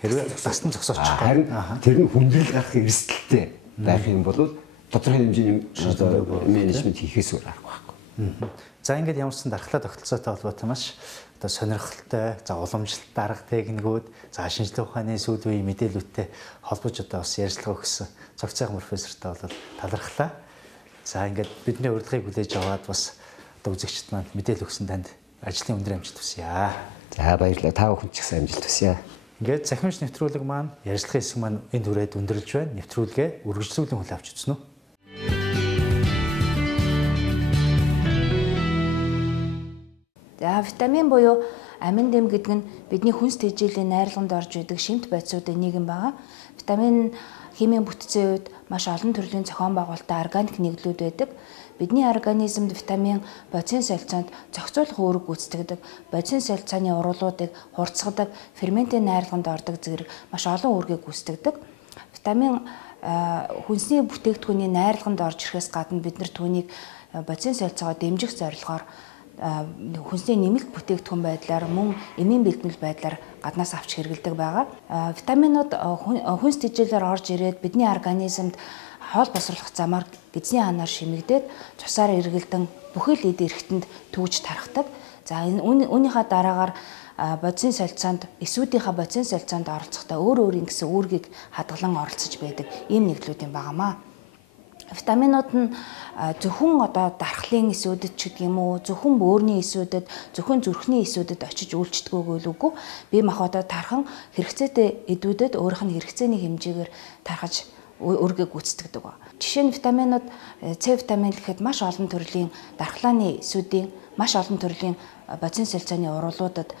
хэрвээ застан зогсооч. Харин тэр нь хүндрэл гарах эрсдэлтэй байх юм бол тодорхой хэмжээний менежмент хийхээс өөр арга байхгүй. За ингээд ямарсан дархлаа тогтолцоотой холбоотой маш одоо сонирхолтой, за уламжлалт дарга техникүүд, за шинжилгээ ухааны сүүл үеийн мэдээлэлтэй холбож одоо бас ярилцлага өгсөн цогц сайхан профессортой бол талархлаа. За ингээд бидний урилгыг хүлээж аваад бас одоо үзэгчд маань мэдээлэл өгсөн танд ажлын өндөр амжилт хүсье. За баярлалаа. Та бүхэнд ч гэсэн амжилт хүсье. Ингээд Цахим Эмч нэвтрүүлэг маань ярилцлагын хэсэг маань энэ түрээд өндөрлж байна. Нэвтрүүлгээ үргэлжлүүлэн хүлээн авч үзсэн үү? За витамин буюу амин дэм гэдэг нь бидний хүнс тэжээлийн найрлаганд орж идэг шимт байцуудын нэг юм байна. Витамин химийн бүтцийн үед маш олон төрлийн зохион байгуулалттай органик нэгдлүүд байдаг. Бидний организмд витамин бодисын солилцоонд зохицуулах үүрэг гүйцэтгэдэг, бодисын солилцооны ургуулуудыг хурцгадаг, ферментийн найрлаганд ордог зэрэг маш олон үүргийг гүйцэтгэдэг. Витамин хүнсний бүтээгдэхүүний найрлаганд орж ирэхээс гадна бид нар түүнийг бодисын солилцоогоо дэмжих зорилгоор хүнсний нэмэлт бүтээгдэхүүн байдлаар мөн эмийн бэлтгэл байдлаар гаднаас авч хэрэглэдэг байгаа. Витаминууд хүнс тэжээлээр орж ирээд бидний организмд хоол босруулах замаар эзний ханаар шимэгдээд цусаар эргэлдэн бүхэл эд эрхтэнд төвж тархдаг. За үүнийхээ дараагаар бодисын солилцоонд эсүүдийнхээ бодисын солилцоонд оролцохдоо өөр өөрийн гэсэн үүргийг хадгалан оролцож байдаг ийм нэгдлүүд юм байнамаа. Витаминууд нь зөвхөн одоо дархлын эсүүдэд ч гэдэг юм уу, зөвхөн бөөрийн эсүүдэд, зөвхөн зүрхний эсүүдэд очиж үйлчлдэг үгүй. Бие махбодод тархан хэрэгцээтэй эдүүдэд өөрийнх нь хэрэгцээний хэмжээгээр тархаж өргөг гүйцэтгэдэг ба. Жишээ нь витаминууд С витамин гэхэд маш олон төрлийн дархлааны эсүүдийн, маш олон төрлийн бодисын солилцооны ургуулуудад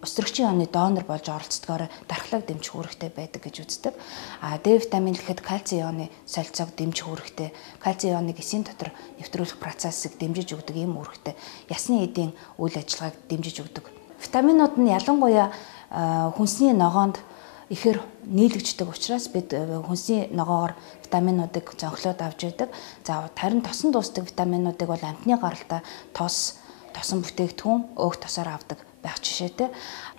өсрөгчийн оны донор болж оролцдогоор дархлааг дэмжих үүрэгтэй байдаг гэж үздэг. Д витамин гэхэд кальцийн ионы солилцоог дэмжих үүрэгтэй, кальцийн ионыг эсийн дотор нэвтрүүлэх процессыг дэмжиж өгдөг ийм үүрэгтэй. Ясны эдийн үйл ажиллагааг дэмжиж өгдөг. Витаминууд нь ялангуяа хүнсний ногоонд ихээр нийлэгддэг учраас бид хүнсний ногоогоор витаминуудыг зөнхлөөд авч яадаг. За харин тосон дуустдаг витаминуудыг бол амтны гаралтай тосон бүтээгдэхүүн өөх тосоор авдаг байх жишээтэй.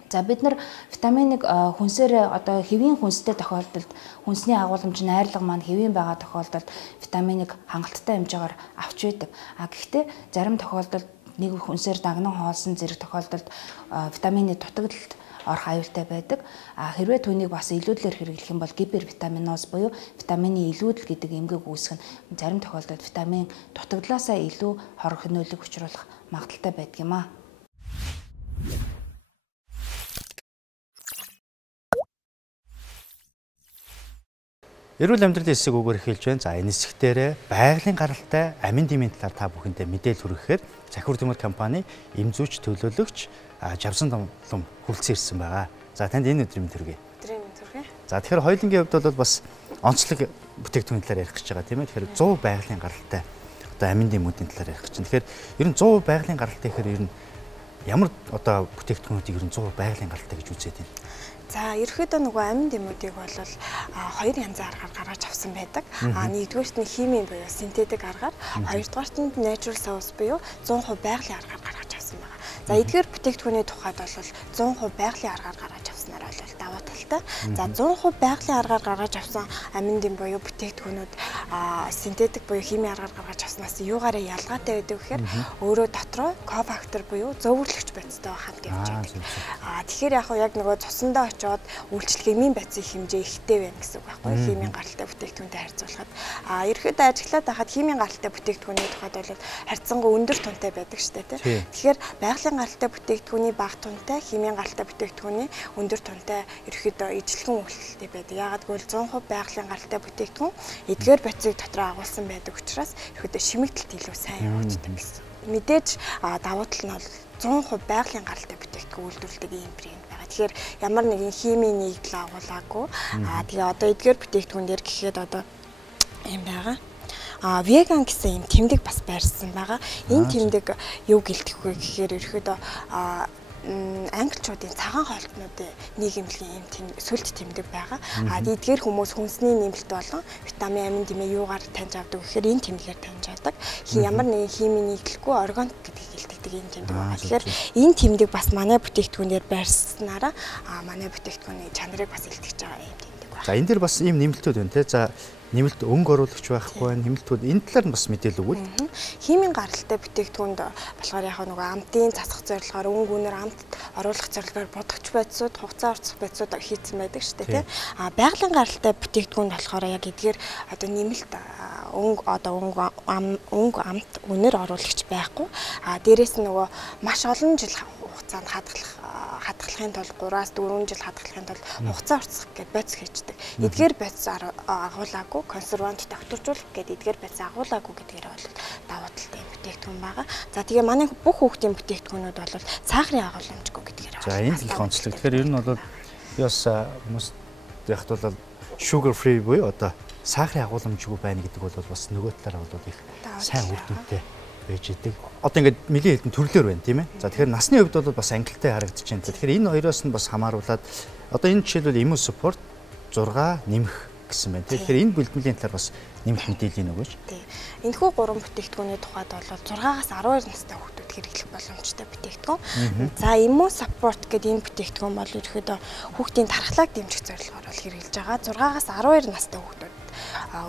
За бид нар витаминыг хүнсээр одоо хэвийн хүнстэй тохиолдолд хүнсний агуулмж найрлага маань хэвийн байгаа тохиолдолд витаминыг хангалттай хэмжээгээр авч байдаг. Гэхдээ зарим тохиолдолд нэг хүнсээр дагнан хоолсон зэрэг тохиолдолд витамины дутагдалт орох аюултай байдаг. Хэрвээ түүнийг бас илүүдлээр хэрэглэх юм бол гипервитаминоз буюу витамины илүүдэл гэдэг эмгэг үүсгэх нь зарим тохиолдолд витамин дутагдлаасаа илүү хор хөнөөлөг учруулах магадaltaй байдаг юм аа. Эрүүл амьдралын хэсэг үгээр эхэлж байна. За энэ хэсэг дээрээ байгалийн гаралтай амин дэмийн талаар та бүхэндээ мэдээлэл хүргэхээр Цахим Эмч компани эмзүүч төлөөлөгч Жавсан Томлон хүрэлцэн ирсэн байгаа. За танд энэ өдрийн мэнд хүргэе. Өдрийн мэнд хүргэе. За тэгэхээр хоёулангийн хувьд бол бас онцлог бүтээгдэхүүний талаар ярих гэж байгаа тийм ээ. Тэгэхээр 100 байгалийн гаралтай одоо амин дэмүүдийн талаар ярих гэж байна. Тэгэхээр ер нь 100 байгалийн гаралтай гэхээр ер нь ямар одоо бүтээгдэхүүнүүдийг ер нь 100 байгалийн гаралтай гэж үзээд байна. За ерөөхдөө нөгөө амин дэмүүдийг бол хоёр янзын аргаар гаргаж авсан байдаг. Нэгдүгээрт нь химийн буюу синтетик аргаар, хоёрдугаарт нь natural source буюу 100% байгалийн аргаар гаргаж авсан байна. За эдгээр бүтээгдэхүүний тухайд бол 100% байгалийн аргаар гаргаж авснаар бол та давуу талтай. За 100% байгалийн аргаар гаргаж авсан амин дэм буюу бүтээгдэхүүнүүд синтетик буюу химийн аргаар гаргаж авснаас юугаараа ялгаатай байдаг гэхээр өөрөө дотроо кофактор буюу зөөвөрлөгч бодистой хамт явж байдаг. Тэгэхээр яг нөгөө цусандаа очиод үйлчлэгийн бодисын хэмжээ ихтэй байна гэсэн үг байхгүй химийн гаралтай бүтээгдэхүүнтэй харьцуулахад. Ерөөдөө ажиллаад байхад химийн гаралтай бүтээгдэхүүний тухайд бол харьцангуй өндөр тунтай байдаг шүү дээ тий. Тэгэхээр байгалийн гаралтай бүтээгдэхүүний бага тунтай, химийн гаралтай бүтээгдэхүүний өндөр тунтай ерөөдөө ижлэгэн үйлчлэлтэй байдаг. Яагаад гэвэл 100% байгалийн гаралтай бүтээгдэхүүн эдгээр бодисыг дотроо агуулсан байдаг учраас ерөөдөө шимэгдэлт илүү сайн явагддаг гэсэн. Мэдээж давуу тал нь бол 100% байгалийн гаралтай бүтээгдэхүүн үйлдвэрлэдэг ийм брэнд байгаа. Тэгэхээр ямар нэгэн химийн нийгдэл агуулаагүй. Тэгээ одоо эдгээр бүтээгдэхүүн дээр гэхэд одоо юм байгаа. Веган гэсэн юм тэмдэг бас байрсан байгаа. Энэ тэмдэг юу гэлтэх вэ гэхээр ерөөдөө англичуудын цагаан хоолтнуудын нийгэмлэгийн юм сүлд тэмдэг байгаа. Эдгээр хүмүүс хүнсний нэмэлт болон витамин, амин дэмээ юугаар таньж авдаг гэхээр энэ тэмдгээр таньж авдаг. Ямар нэгэн химийн нийтлэхгүй органик гэдгийг илтгэдэг энэ тэмдэг байгаа. Тэгэхээр энэ тэмдэг бас манай бүтээгдэхүүнээр байрснараа манай бүтээгдэхүүний чанарыг бас илтгэж байгаа юм тэмдэг байна. За энэ дэр бас ийм нэмэлтүүд байна те. За нэмэлт өнгө оруулагч байхгүй байна. Нэмэлтүүд энэ талаар нь бас мэдээлэл өгвөл. Химийн гаралтай бүтээгдэхүүнд болохоор нөгөө амтын засах зорилгоор өнгө үнээр амт оруулах зорилгоор бодогч байцууд, хугацаа орцох байцууд хийцэн байдаг шүү дээ тий. Байгалийн гаралтай бүтээгдэхүүнд болохоор яг эдгээр одоо нэмэлт өнгө амт үнээр оруулагч байхгүй. Дээрээс нь нөгөө маш олон жил хугацаанд хадгалахын тулд 3-аас 4 жил хадгалахын тулд хугацаа орцох гэдээ бодис хийждэг. Эдгээр бодис агуулаагүй консервант тогтворжуулах гэдэг эдгээр бодис агуулаагүй гэдгээр бол давуу талтай бүтээгдэхүүн байгаа. За тэгээ манай бүх хүүхдийн бүтээгдэхүүнүүд бол цаахрын агуулмжгүй гэдгээр. За энэ их онцлог. Тэгэхээр ер нь бол яс хүмүүс яхад бол sugar free буюу одоо сахарын агуулмжгүй байна гэдэг бол бас нөгөө талаараа бол их сайн үр дүнтэй байж идэг. Одоо ингээд нэлийн хэдэн төрлөөр байна тийм ээ. За тэгэхээр насны хувьд бол бас ангилалтай харагдаж байна. Тэгэхээр энэ хоёроос нь бас хамааруулаад одоо энэ жишээлбэл immune support 6 нэмэх гэсэн байна. Тэгэхээр энэ бэлтгэлийн талаар бас нэмэх мэдээлэл өгөөч. Тийм. Энэхүү 3 бүтээгдэхүүний тухайд бол 6-аас 12 настай хүүхдүүд хэрэглэх боломжтой бүтээгдэхүүн. За immune support гэдэг энэ бүтээгдэхүүн бол ерөөдөө хүүхдийн дархлааг дэмжих зорилгоор бол хэрэглэж байгаа. 6-аас 12 настай хүүхдүүд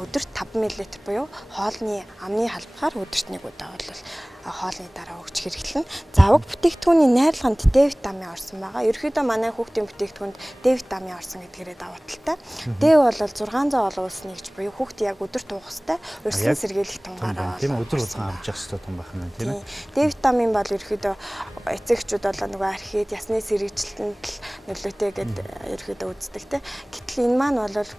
өдөрт 5 мл буюу хоолны амны халбахаар өдөрт 1 удаа бол хоолны дараа өгч хэрэглэнэ. За уг бүтээгдэхүүний найрлаганд Д витамин орсон байгаа. Ерөнхийдөө манай хүүхдийн бүтээгдэхүүнд Д витамин орсон гэдгээрээ давуу талтай. Д бол 600 олон улсны гэж буюу хүүхд яг өдөрт уух хэвээр урьдчилан сэргийлэх тунгаараа тийм өдөр болгон авч явах хэвээр тун байх юм тийм ээ. Д витамин бол ерөнхийдөө эцэгчүүд бол нөгөө архид ясны сэргийлэлтэнд нөлөөтэй гэдэг ерөнхийдөө үздэг тийм. Гэтэл энэ маань бол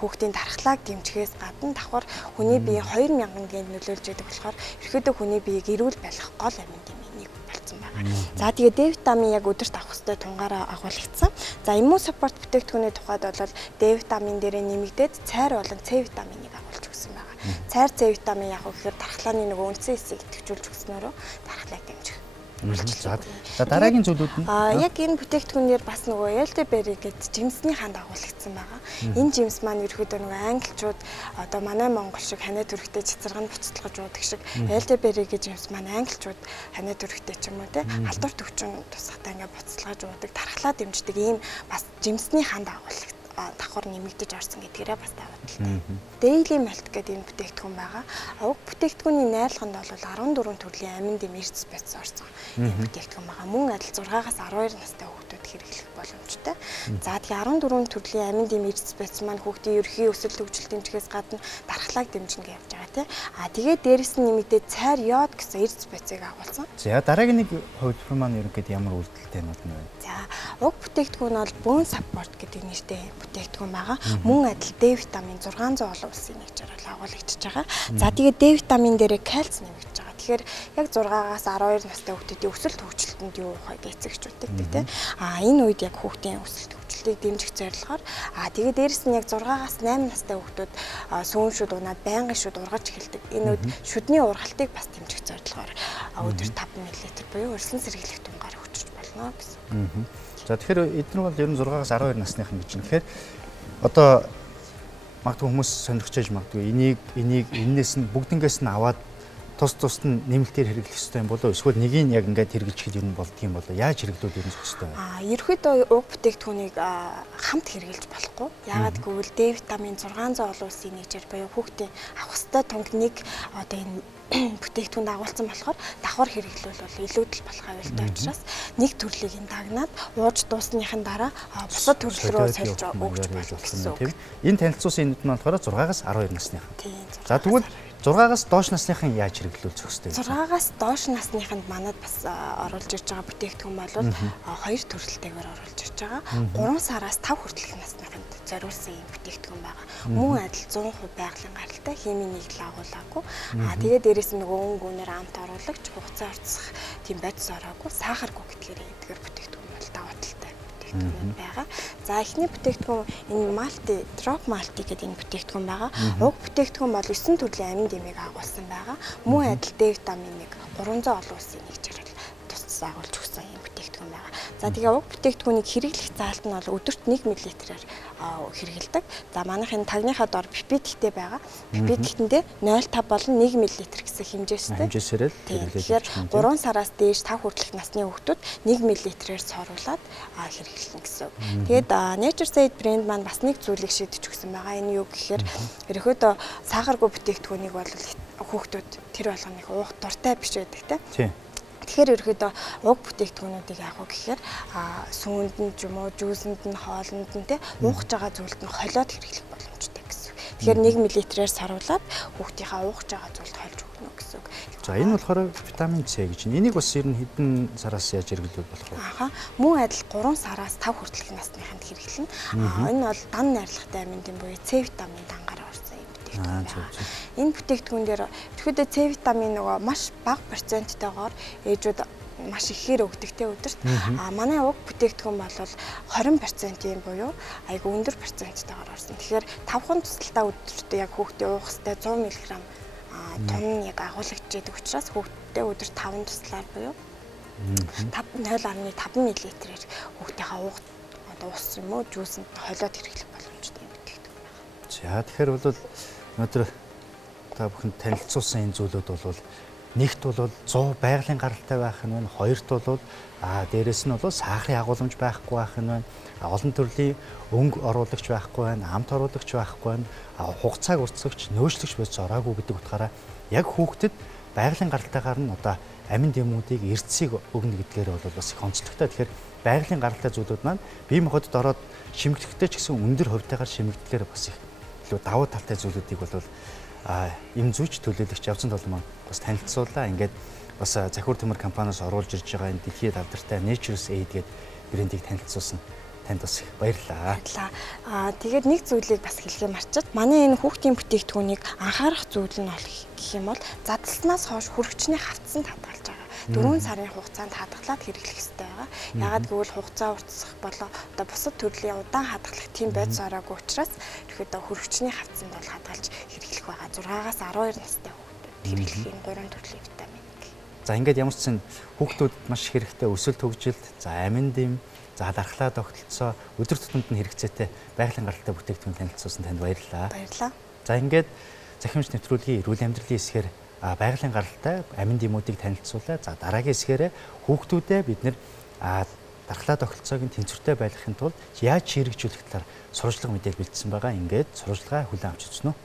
хүүхдийн дархлааг дэмжихээс гадна давхар хүний биеийн 2000 генд нөлөөлж байдаг болохоор ерөөдөө хүний биеийг эрүүл байлгах гол амин дэмий нэг болсон байгаа. За тэгээ Д витамин яг өдөрт авах хэрэгтэй тунгаараа агуулгдсан. За immune support бүтээгдэхүүний тухайд бол Д витамин дээрээ нэмэгдээд цайр болон С витаминыг агуулж өгсөн байгаа. Цайр С витамин яг гэхээр дархлааны нөгөө үндсэн хэсгийг идэвхжүүлж өгснөөрөө дархлааг дэмжих. За дараагийн зүйлүүд нь яг энэ бүтээгдэхүүнээр бас нөгөө элдебери гэдэг жимсний ханд агуулгдсан байгаа. Энэ жимс маань ерөөдөө нөгөө англичууд одоо манай монгол шиг ханиа төрхтэй цэцэргэн буцалгаж уудаг шиг элдебери гэж жимс маань англичууд ханиа төрхтэй ч юм уу те халдвар төвчин тусахтаа ингээд буцалгаж уудаг дархлаа дэмждэг ийм бас жимсний ханд агуулгдсан давхар нэмэгдэж орсон гэдгээрээ бас давуу талтай. Daily Malt гэдэг энэ бүтээгдэхүүн байгаа. Уг бүтээгдэхүүний найрлаганд бол 14 төрлийн амин дэм эрдэс бодис орсон. Энэ бүтээгдэхүүн байгаа. Мөн адил 6-аас 12 настай хүүхдүүд хэрэглэх боломжтой. За тэгээ 14 төрлийн амин дэм эрдэс бодис маань хүүхдийн ерөнхий өсөлт хөгжил дэмжихээс гадна дархлааг дэмжинэ гэж явж байгаа тийм. Тэгээд дээрэс нь нэмэгдээд цайр йод гэсэн эрдэс бодисыг агуулсан. За дараагийн нэг хувилбар маань ерөнхийдөө ямар үйлдэлтэй нь байна вэ? За уг бүтээгдэхүүн бол Bone Support гэдэг нэртэй бүтээгдэхүүн байгаа. Мөн адил Д витамин 600 олон улсын нэгжээр агуулгдчихж байгаа. За тэгээд Д витамин дээрээ кальц нэмэгдэж байгаа. Тэгэхээр яг 6-аас 12 настай хүүхдүүдийн өсөлт хөгжилтөнд юу ухаа гэцэгчүүдтэй тийм. Энэ үед яг хүүхдийн өсөлт хөгжилтийг дэмжих зорилгоор тэгээд дээрэс нь яг 6-аас 8 настай хүүхдүүд сүүн шүд унаад байнгын шүд ургаж эхэлдэг. Энэ үед шүдний ургалтыг бас дэмжих зорилгоор өдөрт 5 мл буюу урьдчилан сэргийлэх тунгаар өгч болно гэсэн. За тэгэхээр эдгээр бол ер нь 6-аас 12 насных нь гэж байна. Тэгэхээр одоо магадгүй хүмүүс сонирхож байж магадгүй энийг энээс нь бүгднгээс нь аваад тусад нь нэмэлтээр хэрэглэх ёстой юм болоо эсвэл нэгийг яг ингээд хэрэгжихэд юм болдгийм болоо яаж хэрэглүүл юм зөв ёстой вэ? Ерөөдөө уг бүтээгдэхүүнийг хамт хэрэглэж болохгүй. Яагаад гэвэл D витамин 600 олон улсын нэгжээр буюу хүүхдийн авах ёстой тунг нэг одоо энэ бүтээгдэхүүнд агуулсан болохоор давхар хэрэглүүл бол илүүдэл болох аюултай учраас нэг төрлийг нь дагнаад ууж дуусныхын дараа бусад төрлөл рүү сольж өгч болох гэсэн үг. Энэ танилцуулсан энд нь болохоор 6-аас 12 насныхан. За тэгвэл 6-аас доош насныхан яаж хэрэглүүл зохистой? 6-аас доош насныханд манад бас оруулж ирж байгаа бүтээгдэхүүн бол хоёр төрөлтэйгээр оруулж ирж байгаа. 3 сараас 5 хүртэлх насныханд зориулсан юм бүтээгдэхүүн байгаа. Мөн адил 100% байгалийн гаралтай химийн нийлэл агуулаагүй. Тэгээд дээрээс нь нөгөө өнгөөнөр амт оруулагч хугацаа орцох тийм бодис ороогүй сахаргүй эдгээр бүтээгдэхүүн бол даваа талтай бүтээгдэхүүн байгаа. За эхний бүтээгдэхүүн энэ малти, дроп малти гэдэг энэ бүтээгдэхүүн байгаа. Уг бүтээгдэхүүн бол 9 төрлийн амин дэмийг агуулсан байгаа. Мөн адил D витаминыг 300 олон улсын нэгжээр тусдас агуулж өгсөн юм бүтээгдэхүүн байгаа. За тэгээ уг бүтээгдэхүүнийг хэрэглэх заалт нь бол өдөрт 1 мл-ээр хэрэгэлдэг. За манайх энэ тагныхаа дор пипеттэй байгаа. Пипетэндээ 0.5 болон 1 мл гэсэн хэмжээсээр хэрэглээд 3 сараас дээш 5 хүртэлх насны хүүхдүүд 1 мл-ээр цооруулаад хэрэглэнэ гэсэн. Тэгээд Nature Said брэнд маань бас нэг зүйлийг шийдэж өгсөн байгаа. Энэ юу гэхээр ерөөдөө сахаргүй бүтээгдэхүүнийг бол хүүхдүүд тэр болгоныг уух дуртай биш байдаг тийм. Тэгэхээр ерөөдөө уг бүтээгдэхүүнүүдийг яах вэ гэхээр сүүнд нь ч юм уу жүүсэнд нь хоолнд нь те уугч байгаа зүйлд нь холиод хэрэглэх боломжтой гэсэн. Тэгэхээр 1 мл-ээр саруулаад хүүхдийнхаа уугч байгаа зүйлд хольж өгнө гэсэн үг. За энэ болохоор витамин С гэж. Энийг бас ер нь хэдэн сараас яаж хэрэглүүл болох вэ? Мөн адил 3 сараас 5 хүртэлх насныханд хэрэглэнэ. Энэ бол дан найрлагатай амин дэм буюу С витамин дангаар орсон юм бүтээгдэхүүн. Энэ бүтээгдэхүүн дээр ерөөдөө С витамин нөгөө маш бага проценттойгоор ээжүүд маш ихээр өгдөг те өдөрт. Манай уг бүтээгдэхүүн бол 20% юм буюу айгүй өндөр проценттойгоор орсон. Тэгэхээр 5хан тусалтаа өдөрт яг хүүхдээ уух хэвээр 100 мг тун яг агуулгаж яадаг учраас хүүхдээ өдөрт 5 туслаар буюу 0.5 мл-ээр хүүхдийнхаа ус юм уу жүүсэнд холиод хэрэглэх боломжтой юм бүтээгдэхүүн байна. За тэгэхээр бол өнөөдөр та бүхэн танилцуулсан энэ зүйлүүд бол нэгт бол 100 байгалийн гаралтай байх нь байна. Хоёрт бол дээрэс нь бол сахарын агуулмж байхгүй байх нь байна. Олон төрлийн өнгө оруулагч байхгүй байна. Амт оруулагч байхгүй байна. Хугацааг уртсагч, нөөцлөгч байж ороогүй гэдэг утгаараа яг хүүхдэд байгалийн гаралтайгаар нь одоо амин дэмүүдийг эрдэсийг өгнө гэдгээр бол бас их онцлогтой. Тэгэхээр байгалийн гаралтай зүйлүүд маань бие махбодд ороод шимэгдэхтэй ч гэсэн өндөр хувьтайгаар шимэгдэхээр бас их илүү давуу талтай зүйлүүдийг бол им зүйч төлөөлөгч явцсан тул маань бас танилцууллаа. Ингээд бас захиур төмөр компаниас оруулж ирж байгаа энэ дэлхийд алдартай Nature Said гэдэг брендийг танилцуулсан танд бас их баярлалаа. Тэгээд нэг зүйлийг бас хэлхээ марчаад манай энэ хүүхдийн бүтээгдэхүүнийг анхаарах зүйл нь бол гэх юм бол задлснаас хойш хүрэгчний хавцсан хадгалж байгаа. 4 сарын хугацаанд хадгалаад хэрэглэх хэрэгтэй байгаа. Ягаад гэвэл хугацаа уртсах болоо одоо бусад төрлийн удаан хадгалах тийм бодис ороогүй учраас ихэд хүрэгчний хавцанд бол хадгалж хэрэглэх байгаа. 6-аас 12 настай хүүхдүүд хэрэглэх энэ 3 төрлийн витамин. За ингээд ямар ч сан хүүхдүүд маш хэрэгтэй өсөлт хөгжилд, за амин дэм, за дархлаа тогтолцоо өдөр тутамд нь хэрэгцээтэй байгалийн гаралтай бүтээгдэхүүн танилцуулсан танд баярлалаа. Баярлалаа. За ингээд Цахим Эмч нэвтрүүлгийн эрүүл амьдралын хэсгээр байгалийн гаралтай амин дэмүүдийг танилцуулаа. За дараагийн хэсгээрээ хүүхдүүдэд бид нэр дархлаа тогтолцоог нь тэнцвэртэй байлгахын тулд яаж хэрэгжүүлэх талаар сурвалжлага мэдээг бэлдсэн байгаа. Ингээд сурвалжлагаа хүлээн авч үзнэ үү.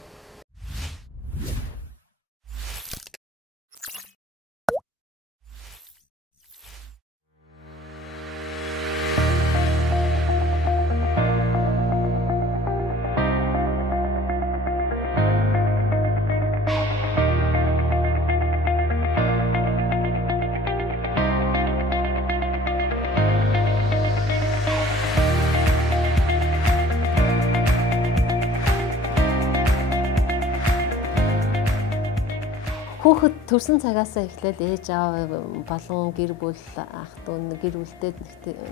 Хүүхэд төрсэн цагаасаа эхлээд ээж аав болон гэр бүл ах дүү гэр бүлдээ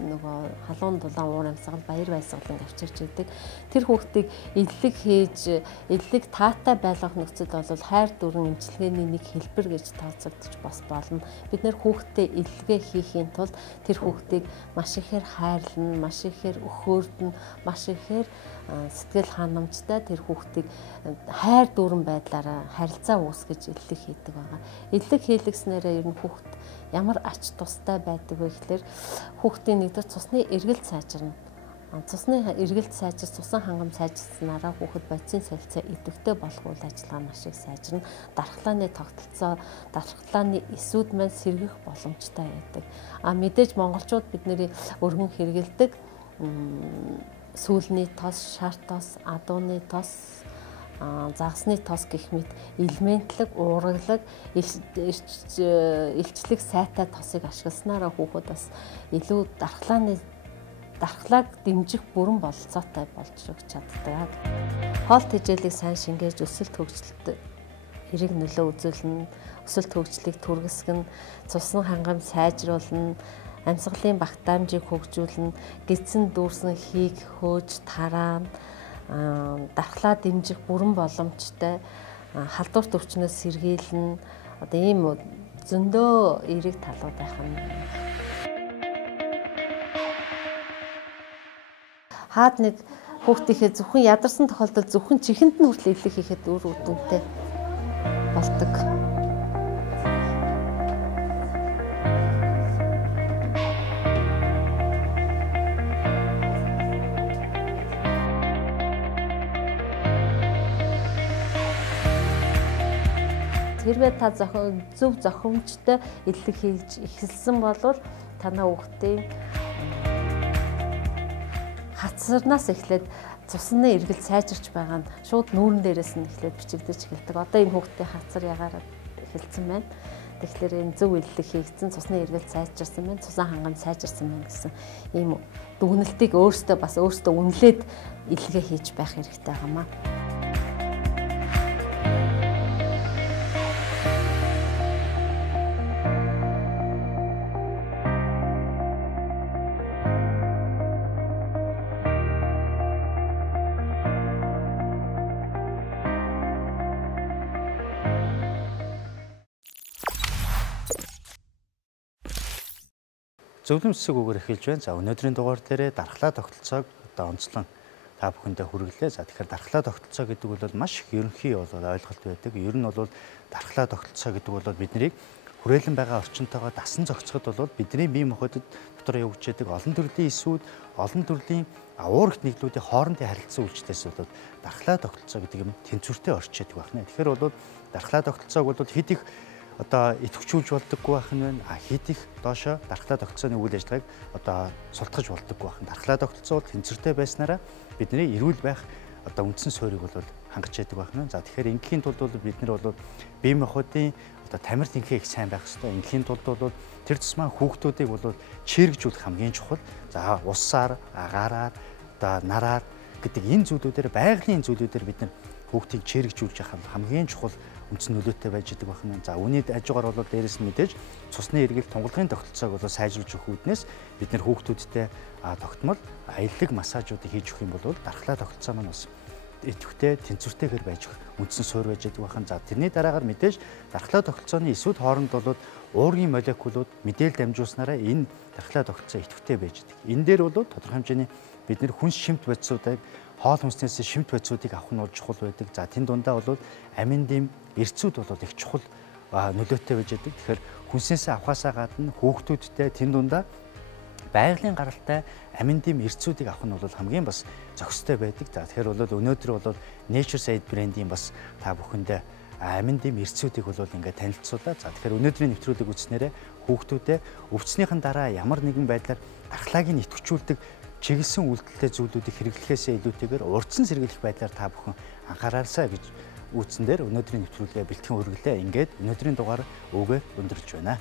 нөгөө халуун дулаан уур амьсгал баяр баясгалан авчирч идэг. Тэр хүүхдийг иллэг хийж иллэг таатай байлгах нөхцөл бол хайр дүрэн эмчилгээний нэг хэлбэр гэж тооцогдож бас болно. Бид нэр хүүхдэд иллэгээ хийхийн тулд тэр хүүхдийг маш ихээр хайрлан, маш ихээр өхөөрдөн, маш ихээр сэтгэл ханамжтай тэр хүүхдийг хайр дүүрэн байдлаараа харилцаа үүсгэж иллэг хийдэг байгаа. Иллэг хийлгэснээрээ ер нь хүүхэд ямар ач тустай байдаг вэ гэхээр хүүхдийн нэгдүгээр цусны эргэлт сайжирна. Цусны эргэлт сайжир, цусан хангам сайжирснараа хүүхэд бодисын солилцоо идэвхтэй болох үйл ажиллагаа маш их сайжирна. Дархлааны тогтолцоо, дархлааны эсүүд маань сэргэх боломжтой байдаг. Мэдээж монголчууд бидний өргөн хэрэгэлдэг сүүлний тос, шар тос, адууны тос, загасны тос гэх мэт элементлэг, уургалаг, илчлэг сайтай тосыг ашигласнараа хүүхэд бас илүү дархлааг дэмжих бүрэн бололцоотой болж өгч чаддаг. Хоол тэжээлийг сайн шингээж өсөлт хөгжилд эрэг нөлөө үзүүлнэ, өсөлт хөгжлийг түргэсгэн, цусны хангам сайжруулна, амьсгалын багтаамжийг хөгжүүлнэ, гидсэн дүүрсэн хийг хөөж тараана, дархлаа дэмжих бүрэн боломжтой, халдварт өвчнөөс сэргийлнэ. Одоо ийм зөндөө эрэг талууд байх юм. Хаад нэг хүүхдийнхээ зөвхөн ядарсан тохиолдолд зөвхөн чихэнд нь хүртэл иллэг хийхэд үр дүнтэй болдог. Хэрвээ та зөв зохимжтой иллэг хийж эхэлсэн бол танаа хүүхдийн хацарнаас эхлээд цусны эргэлт сайжирч байгаа нь шууд нүүрэн дээрээс нь эхлээд бичигдэж эхэлдэг. Одоо энэ хүүхдийн хацар ягаар эхэлсэн байна. Тэгэхээр энэ зөв иллэг хийгдсэн, цусны эргэлт сайжирсан байна, цусан хангам сайжирсан байна гэсэн ийм дүгнэлтийг өөртөө үнэлээд иллэгээ хийж байх хэрэгтэй байгаамаа. Зөвлөм засаг үгээр эхэлж байна. За өнөөдрийн дугаар дээрээ дархлаа тогтолцоог одоо онцлон та бүхэндээ хүргэлээ. За тэгэхээр дархлаа тогтолцоо гэдэг бол маш их ерөнхий ойлголт байдаг. Ер нь бол дархлаа тогтолцоо гэдэг бол биднийг хүрээлэн байгаа орчинтойгоо дасан зохицоход бол бидний бие махбодод дотор явж байдаг олон төрлийн эсүүд, олон төрлийн уурхт нэгдлүүдийн хоорондын харилцан үйлчлээс бол дархлаа тогтолцоо гэдэг юм тэнцвэртэй орчиж байдаг байна. Тэгэхээр бол дархлаа тогтолцоог бол хэд их одоо идэвхжүүлж болдоггүй байх нь байна. Хэд их доошо дархлаа тогтолцооны үйл ажиллагааг одоо султгаж болдоггүй байх нь. Дархлаа тогтолцоо бол тэнцвэртэй байснараа бидний эрүүл байх одоо үндсэн суурийг бол хангаж яадаг байх нь. За тэгэхээр ингээхийн тулд бол бид нар бол бие махбодын одоо тамир тэнхээ их сайн байх хэрэгтэй. Ингээхийн тулд бол тэр тусмаа хүүхдүүдийг бол чирэгжүүлэх хамгийн чухал. За усаар, агаараар, одоо нараар гэдэг энэ зүйлүүдээр байгалийн зүйлүүдээр бид нар хүүхдийг чирэгжүүлж явах хамгийн чухал үндсэн нөлөөтэй байж идэг байна. За үүний хажуугаар бол дээрэс нь мэдээж цусны эргэлт тунгалгын тогтолцоог бол сайжруулж өгөх үүднээс бид нэр хүүхдүүдтэй тогтмол аяллаг массажуудыг хийж өгөх юм бол дархлаа тогтолцоо маань бас идэвхтэй тэнцвэртэйгээр байж үндсэн суурь байж идэг байна. За тэрний дараагаар мэдээж дархлаа тогтолцооны эсүүд хооронд бол уургийн молекулууд мэдээлэл дамжуулснараа энэ дархлаа тогтолцоо идэвхтэй байж идэг. Энэ дээр бол тодорхой хэмжээний бид нэр хүнс шимт бодисуудыг хоол хүнснээс шимт бодисуудыг авах нь бол чухал байдаг. За тэн дундаа бол амин дэм эрцүүд бол их чухал нөлөөтэй байж байдаг. Тэгэхээр хүнснээс авахаасаа гадна хүүхдүүдтэй тэн дундаа байгалийн гаралтай амин дэм эрцүүдийг авах нь бол хамгийн бас зохистой байдаг. За тэгэхээр бол өнөөдөр бол Nature Side брендийн бас та бүхэндээ амин дэм эрцүүдийг бол ингээд танилцуулаа. За тэгэхээр өнөөдрийн нэвтрүүлгийг үзснээрээ хүүхдүүдэд өвчснийхэн дараа ямар нэгэн байдлаар дархлааг нь идэвхжүүлдэг чиглэсэн үйлдэлтэй зүйлүүдийг хэрэглэхээсээ илүүтэйгээр урдсан сэргийлэх байдлаар та бүхэн анхаараарсаа гэж үүсэн дээр өнөөдрийн нэвтрүүлгээ бэлтгэн хүргэлээ. Ингээд өнөөдрийн дугаар өвгөө өндөрлж байна.